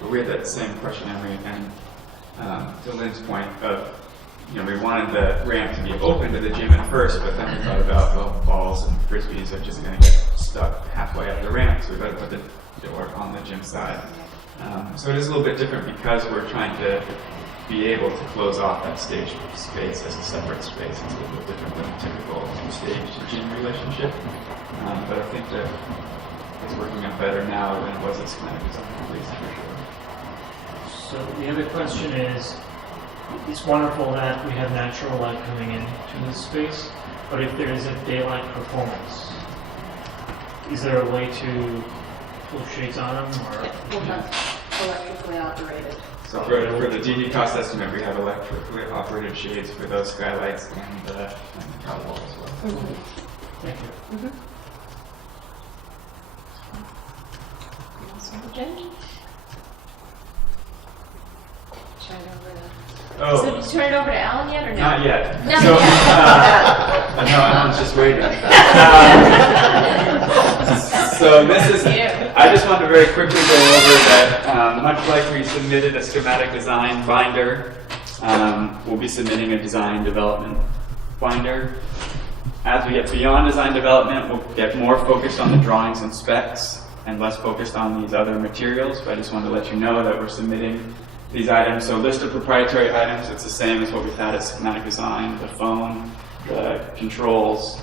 But we had that same question, Emily, and to Lynn's point of, we wanted the ramp to be open to the gym at first, but then we thought about, well, balls and frisbees are just going to get stuck halfway up the ramp, so we better put the door on the gym side. So it is a little bit different because we're trying to be able to close off that stage space as a separate space. It's a little bit different than a typical stage to gym relationship. But I think that it's working out better now than it was at schematic design, at least for sure. So the other question is, it's wonderful that we have natural light coming into this space, but if there is a daylight performance, is there a way to pull shades on them, or? We'll have electrically operated. So for the DD cost estimate, we have electrically operated shades for those skylights and the top wall as well. Thank you. Turn it over to. Oh. So did you turn it over to Alan yet, or no? Not yet. Not So, yet. no, Alan's just waiting. So this is, I just want to very quickly go over that, much like we submitted a schematic design binder, we'll be submitting a design development binder. As we get beyond design development, we'll get more focused on the drawings and specs and less focused on these other materials, but I just wanted to let you know that we're submitting these items. So list of proprietary items, it's the same as what we've had at schematic design, the phone, the controls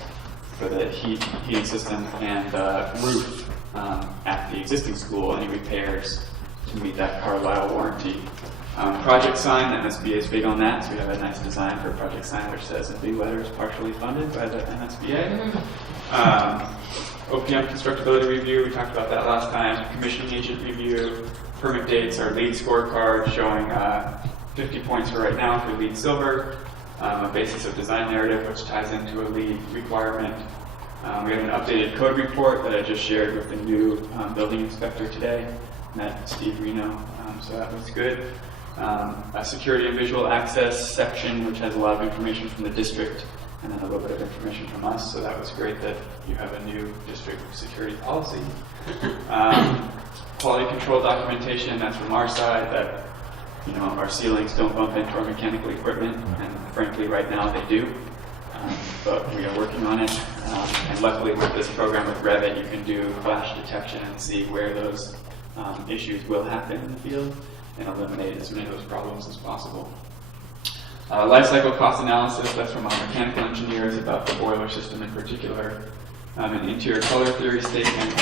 for the heating system, and the roof at the existing school, any repairs to meet that Carlisle warranty. Project sign, MSBA is big on that, so we have a nice design for a project sign which says in big letters, partially funded by the MSBA. OPM constructability review, we talked about that last time. Commissioning agent review, permit dates, our lead scorecard showing 50 points for right now for lead silver, a basis of design narrative which ties into a lead requirement. We have an updated code report that I just shared with the new building inspector today, met Steve Reno, so that was good. A security and visual access section which has a lot of information from the district and then a little bit of information from us, so that was great that you have a new district security policy. Quality control documentation, that's from our side, that our ceilings don't bump into our mechanical equipment, and frankly right now they do. But we are working on it, and luckily with this program with Revit you can do flash detection and see where those issues will happen in the field and eliminate as many of those problems as possible. Life cycle cost analysis, that's from our mechanical engineers about the boiler system in particular. An interior color theory statement,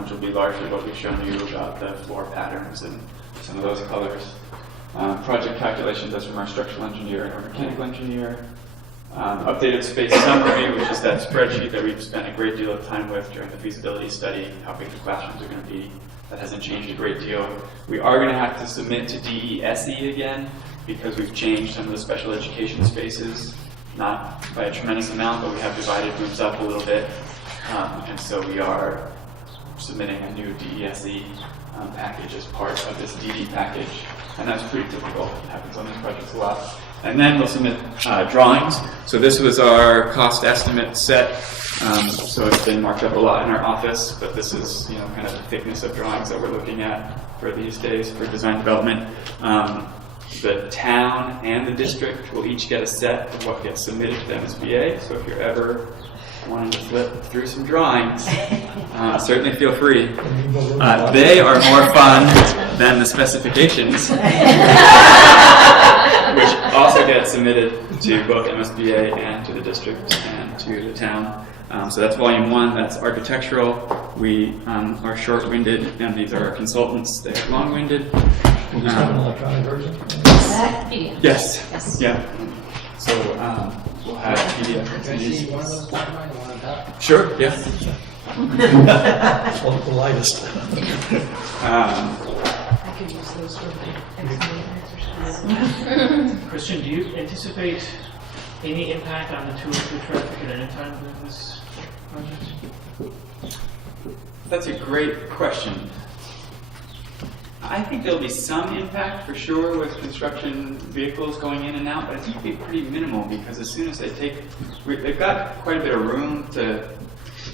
which will be largely what we've shown you about the floor patterns and some of those colors. Project calculations, that's from our structural engineer and our mechanical engineer. Updated space summary, which is that spreadsheet that we've spent a great deal of time with during the feasibility study, how big the classrooms are going to be. That hasn't changed a great deal. We are going to have to submit to DESE again because we've changed some of the special education spaces, not by a tremendous amount, but we have divided rooms up a little bit. And so we are submitting a new DESE package as part of this DD package. And that's pretty typical. It happens on these projects a lot. And then we'll submit drawings. So this was our cost estimate set. So it's been marked up a lot in our office, but this is kind of the thickness of drawings that we're looking at for these days for design development. The town and the district will each get a set of what gets submitted to the MSBA. So if you're ever wanting to flip through some drawings, certainly feel free. They are more fun than the specifications, which also get submitted to both MSBA and to the district and to the town. So that's volume 1, that's architectural. We are short-winded, and these are our consultants. They're long-winded. Will you have an electronic version? Yes. Yeah. So we'll have PDF. Can I see one of those timelines? The one on top? Sure, yeah. The lightest. I could use those for my examination. Christian, do you anticipate any impact on the 202 traffic at any time with this project? That's a great question. I think there'll be some impact for sure with construction vehicles going in and out, but I think it'll be pretty minimal because as soon as they've got quite a bit of room to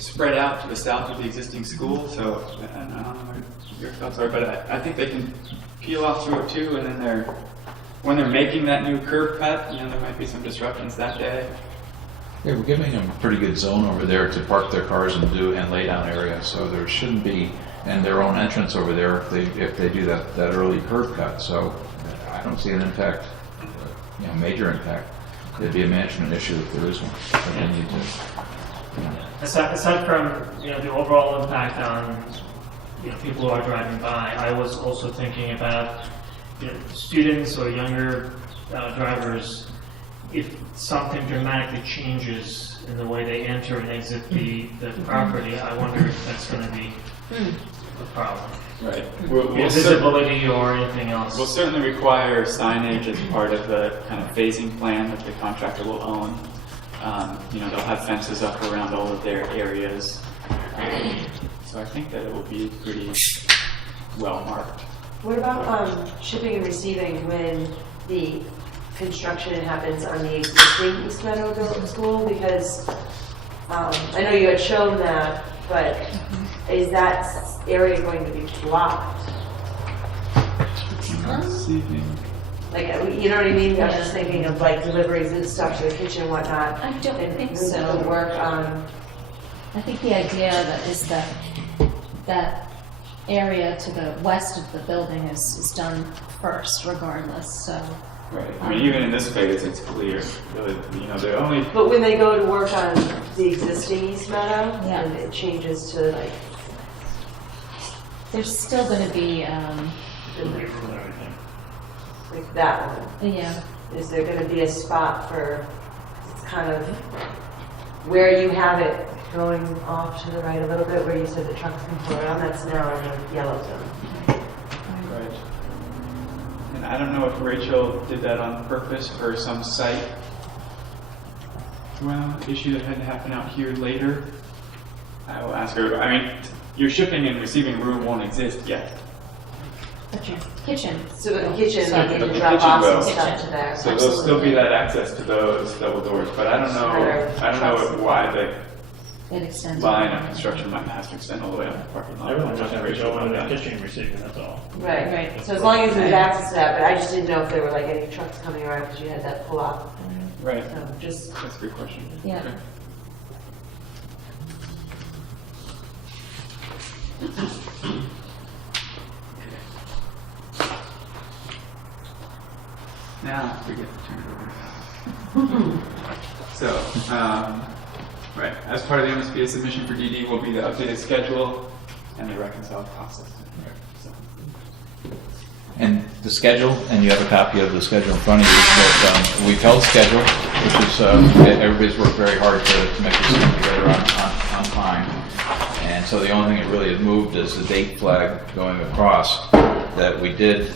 spread out to the south of the existing school, so I don't know what your thoughts are, but I think they can peel off 202 and then when they're making that new curb cut, there might be some disruptions that day. Yeah, we're giving them a pretty good zone over there to park their cars and lay down area, so there shouldn't be, and their own entrance over there if they do that early curb cut. So I don't see an impact, major impact. It'd be a management issue if there is one. But they need to, Aside from the overall impact on people who are driving by, I was also thinking about students or younger drivers. If something dramatically changes in the way they enter and exit the property, I wonder if that's going to be a problem. Right. Visibility or anything else. We'll certainly require signage as part of the kind of phasing plan that the contractor will own. They'll have fences up around all of their areas. So I think that it will be pretty well marked. What about shipping and receiving when the construction happens on the existing East Meadow School? Because I know you had shown that, but is that area going to be blocked? Receiving. Like, you know what I mean? I was just thinking of like deliveries and stuff to the kitchen and whatnot. I don't think Would so. that work on? I think the idea is that that area to the west of the building is done first regardless, so. Right. I mean, even in this phase, it's clear. Really, they're only. But when they go to work on the existing East Meadow, Yeah. and it changes to like. There's still going to be, Like that one. yeah, Is there going to be a spot for, it's kind of where you have it going off to the right a little bit where you said the trucks can pull around, that's now in the yellow zone. Right. And I don't know if Rachel did that on purpose for some site, well, issue that had to happen out here later. I will ask her. I mean, your shipping and receiving room won't exist yet. Kitchen. So the kitchen, So they the can drop kitchen off some will. stuff to there. So there'll still be that access to those double doors, but I don't know why the It extends. line of construction might have to extend all the way up the parking lot. Everyone just has to Rachel go in about the that. kitchen receiving, that's all. Right, Right. so as long as there's access to that, but I just didn't know if there were like any trucks coming around because you had that pull off. Right. So just, That's a good question. Yeah. Okay. Now we get to turn it over. So, right, as part of the MSBA submission for DD will be the updated schedule and the reconciled process. So, And the schedule, and you have a copy of the schedule in front of you, but we've held schedule, which is, everybody's worked very hard to make this thing together on time. And so the only thing that really has moved is the date flag going across, that we did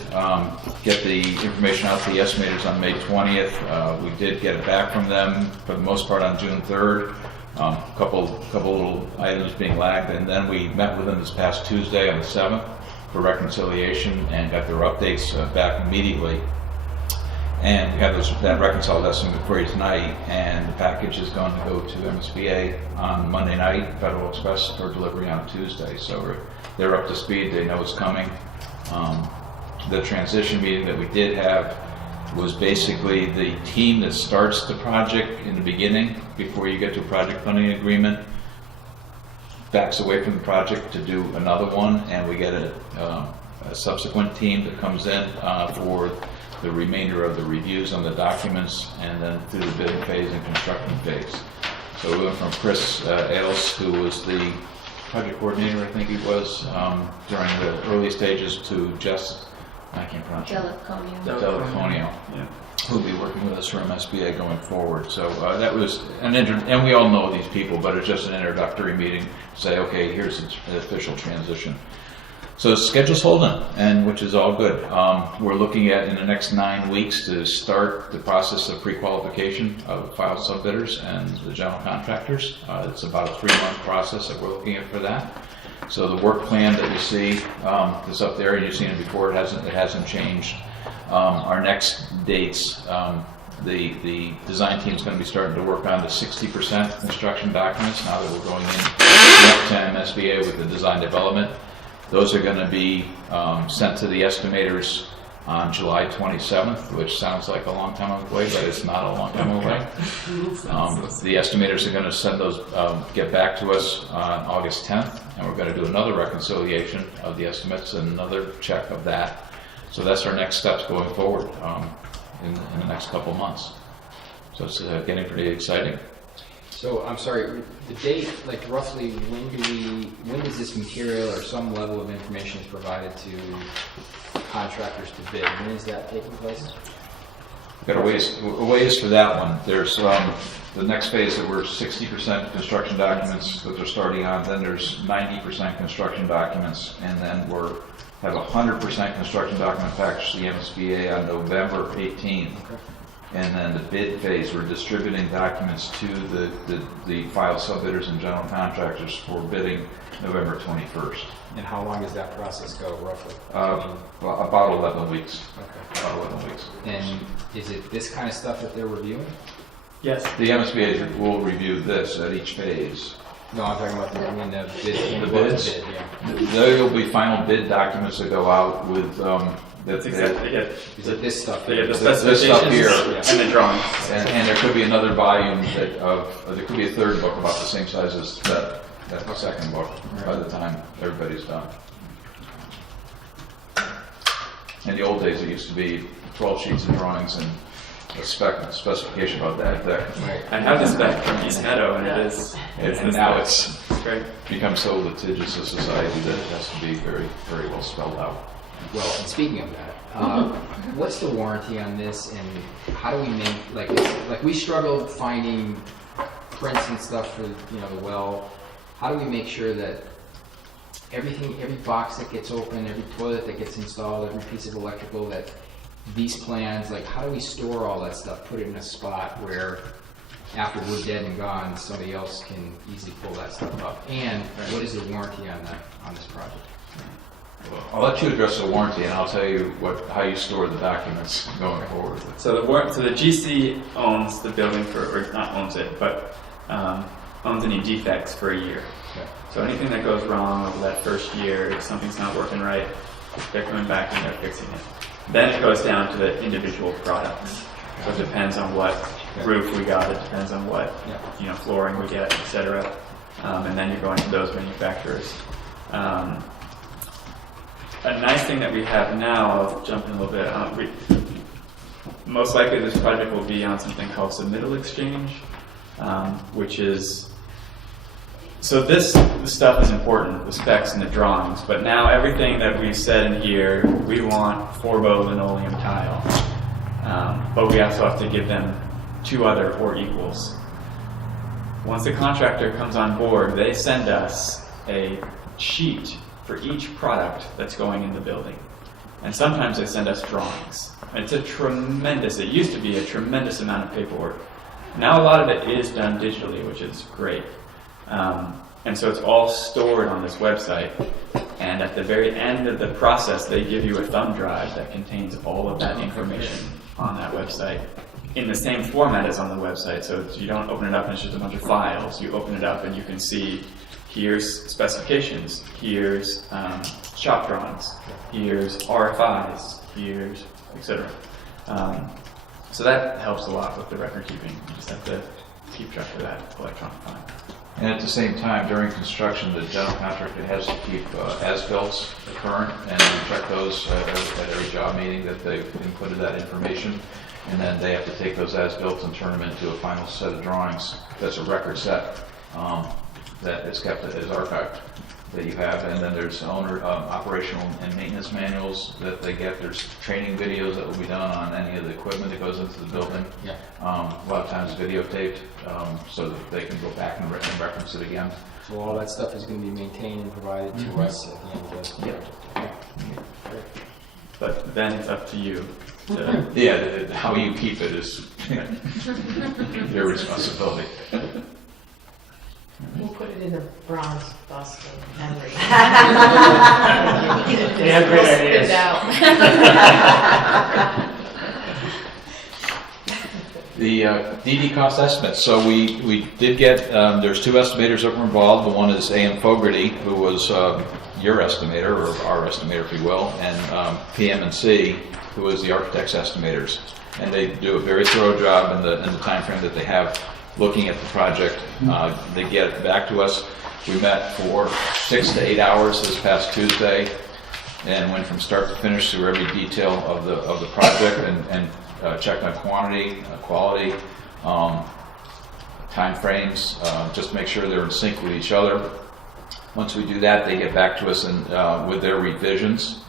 get the information out to the estimators on May 20th. We did get it back from them for the most part on June 3rd. Couple little items being lagged, and then we met with them this past Tuesday on the 7th for reconciliation and got their updates back immediately. And we have that reconciled estimate for you tonight, and the package is going to go to MSBA on Monday night, Federal Express for delivery on Tuesday. So they're up to speed, they know it's coming. The transition meeting that we did have was basically the team that starts the project in the beginning, before you get to a project funding agreement, backs away from the project to do another one, and we get a subsequent team that comes in for the remainder of the reviews on the documents, and then through the bidding phase and construction phase. So we went from Chris Ailes, who was the project coordinator, I think he was, during the early stages, to Jess, I can't pronounce it. Delaconio, yeah. who'll be working with us for MSBA going forward. So that was and we all know these people, but it's just an introductory meeting to say, okay, here's the official transition. So the schedule's holding, and which is all good. We're looking at in the next 9 weeks to start the process of pre-qualification of file subbidders and the general contractors. It's about a 3-month process that we're looking at for that. So the work plan that you see is up there, and you've seen it before. It hasn't changed. Our next dates, the design team is going to be starting to work on the 60% construction documents now that we're going in to MSBA with the design development. Those are going to be sent to the estimators on July 27th, which sounds like a long time away, but it's not a long time away. The estimators are going to send those, get back to us on August 10th, and we're going to do another reconciliation of the estimates and another check of that. So that's our next steps going forward in the next couple months. So it's getting pretty exciting. So, I'm sorry, the date, like roughly, when does this material or some level of information is provided to contractors to bid? When is that taking place? Got a ways for that one. There's the next phase that we're 60% construction documents that they're starting on, then there's 90% construction documents, and then have 100% construction document package to the MSBA on November 18th. Okay. And then the bid phase, we're distributing documents to the file subbidders and general contractors for bidding November 21st. And how long does that process go, roughly? About 11 weeks. Okay. About 11 weeks. And is it this kind of stuff that they're reviewing? Yes. The MSBA will review this at each phase. No, I'm talking about the bid. The bids? Bid, yeah. There will be final bid documents that go out with That's exactly it. Is it this stuff? They get the This specifications stuff here. and the drawings. and there could be another volume there could be a third book about the same size as that second book by the time everybody's done. In the old days, it used to be 12 sheets of drawings and a specification about that. Right. I have the spec from East Meadow, and it is. And now it's great. become so litigious a society that it has to be very, very well spelled out. Well, and speaking of that, what's the warranty on this, and how do we make like we struggled finding prints and stuff for, the well, how do we make sure that everything, every box that gets opened, every toilet that gets installed, every piece of electrical, that these plans, like, how do we store all that stuff, put it in a spot where after we're dead and gone, somebody else can easily pull that stuff up? And what is the warranty on this project? I'll let you address the warranty, and I'll tell you how you store the documents going forward. So the GC owns the building or not owns it, but owns any defects for a year. Okay. So anything that goes wrong over that first year, if something's not working right, they're coming back and they're fixing it. Then it goes down to the individual products. So it depends on what roof we got, it depends on what flooring we get, etc. And then you're going to those manufacturers. A nice thing that we have now, I'll jump in a little bit, most likely this project will be on something called submittal exchange, which is, so this stuff is important, the specs and the drawings, but now everything that we've said in here, we want 4-bow linoleum tile, but we also have to give them 2 other or equals. Once the contractor comes on board, they send us a sheet for each product that's going in the building. And sometimes they send us drawings. It's it used to be a tremendous amount of paperwork. Now a lot of it is done digitally, which is great. And so it's all stored on this website. And at the very end of the process, they give you a thumb drive that contains all of that information on that website in the same format as on the website. So you don't open it up and it's just a bunch of files. You open it up and you can see, here's specifications, here's shop drawings, here's RFIs, here's etc. So that helps a lot with the record keeping. You just have to keep track of that electronic file. And at the same time, during construction, the general contractor has to keep as-bills current, and we check those at every job meeting that they've inputted that information. And then they have to take those as-bills and turn them into a final set of drawings. That's a record set that is kept as archived that you have. And then there's operational and maintenance manuals that they get. There's training videos that will be done on any of the equipment that goes into the building. Yeah. A lot of times videotaped so that they can go back and reference it again. So all that stuff is going to be maintained and provided to us at the end of the project. Okay. But then it's up to you. Yeah, how you keep it is your responsibility. We'll put it in the bronze bust of Henry. They have great ideas. Spit out. The DD cost estimates. So we did get, there's 2 estimators that were involved. The one is A.M. Fogarty, who was your estimator, or our estimator, if you will, and PM&C, who was the architect's estimators. And they do a very thorough job in the time frame that they have looking at the project. They get back to us. We met for 6 to 8 hours this past Tuesday and went from start to finish through every detail of the project and checked on quantity, quality, time frames, just to make sure they're in sync with each other. Once we do that, they get back to us and with their revisions.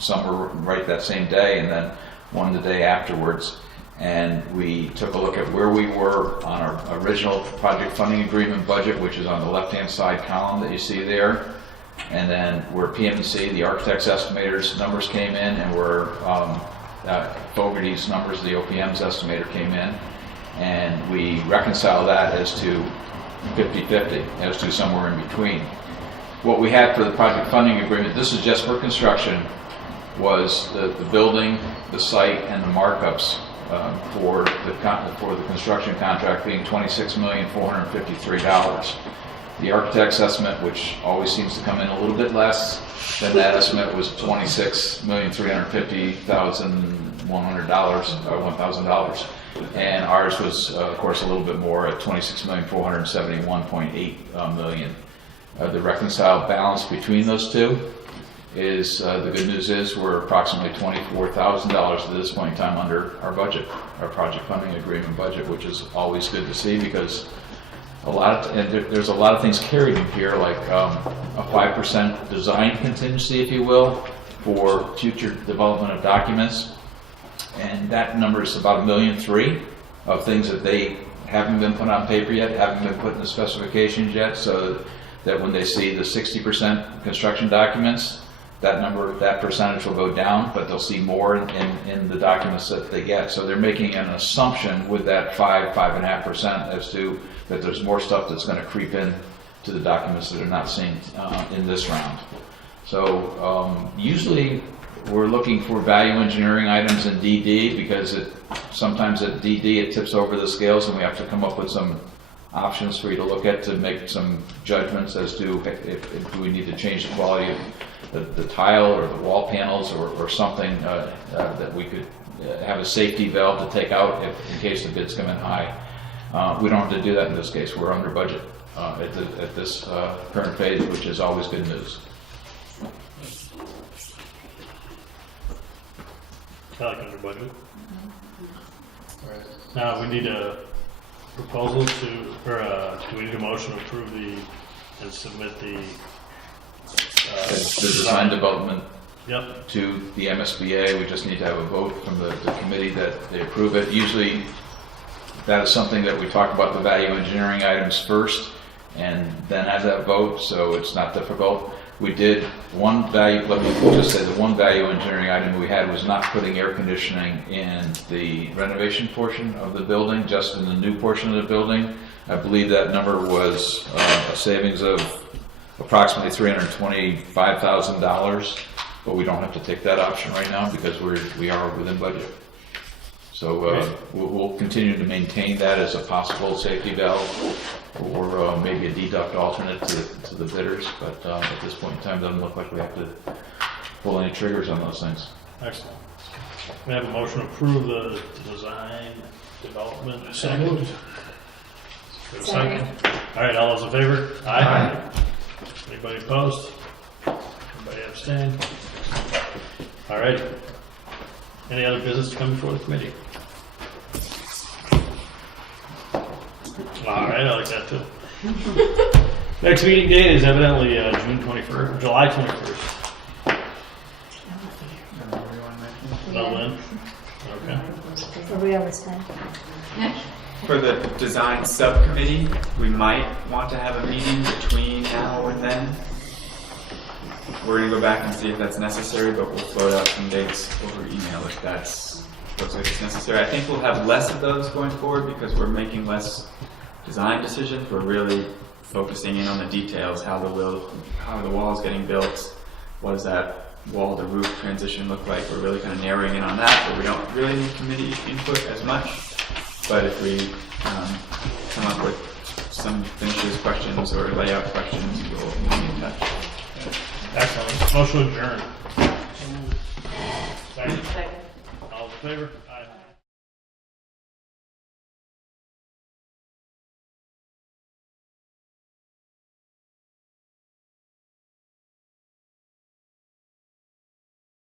Some were right that same day, and then one the day afterwards. And we took a look at where we were on our original project funding agreement budget, which is on the left-hand side column that you see there. And then where PM&C, the architect's estimators numbers came in, and where Fogarty's numbers, the OPM's estimator, came in. And we reconcile that as to 50-50, as to somewhere in between. What we had for the project funding agreement, this is just for construction, was the building, the site, and the markups for the construction contract being $26,453,000. The architect's estimate, which always seems to come in a little bit less than that estimate, was $26,350,100. And ours was, of course, a little bit more at $26,471.8 million. The reconciled balance between those two is, the good news is we're approximately $24,000 at this point in time under our budget, our project funding agreement budget, which is always good to see, because there's a lot of things carried in here, like a 5% design contingency, if you will, for future development of documents. And that number is about $1.3 million of things that they haven't been put on paper yet, haven't been put in the specifications yet, so that when they see the 60% construction documents, that percentage will go down, but they'll see more in the documents that they get. So they're making an assumption with that 5.5% as to that there's more stuff that's going to creep in to the documents that are not seen in this round. So usually we're looking for value engineering items in DD because sometimes at DD it tips over the scales and we have to come up with some options for you to look at to make some judgments as to if we need to change the quality of the tile or the wall panels or something that we could have a safety valve to take out in case the bids come in high. We don't have to do that in this case. We're under budget at this current phase, which is always good news. I like under budget. Now, we need a proposal do we need a motion to approve and submit the design development Yep. to the MSBA. We just need to have a vote from the committee that they approve it. Usually that is something that we talk about the value engineering items first and then have that vote, so it's not difficult. We did one value, let me just say the one value engineering item we had was not putting air conditioning in the renovation portion of the building, just in the new portion of the building. I believe that number was a savings of approximately $325,000, but we don't have to take that option right now because we are within budget. So we'll continue to maintain that as a possible safety valve or maybe a deduct alternate to the bidders, but at this point in time, it doesn't look like we have to pull any triggers on those things. Excellent. We have a motion to approve the design development. Second. Second. All right, all those in favor? Aye. Anybody opposed? Anybody abstain? All right. Any other business to come before the committee? All right, I like that too. Next meeting date is evidently July 21st. No, then? Okay. For real this time. For the design subcommittee, we might want to have a meeting between now and then. We're going to go back and see if that's necessary, but we'll float out some dates over email if that's looks like it's necessary. I think we'll have less of those going forward because we're making less design decisions. We're really focusing in on the details, how the wall is getting built, what does that wall to roof transition look like. We're really kind of narrowing in on that, but we don't really need committee input as much. But if we come up with some finishes questions or layout questions, we'll be in touch. Excellent. Motion adjourned. Second. All in favor? Aye.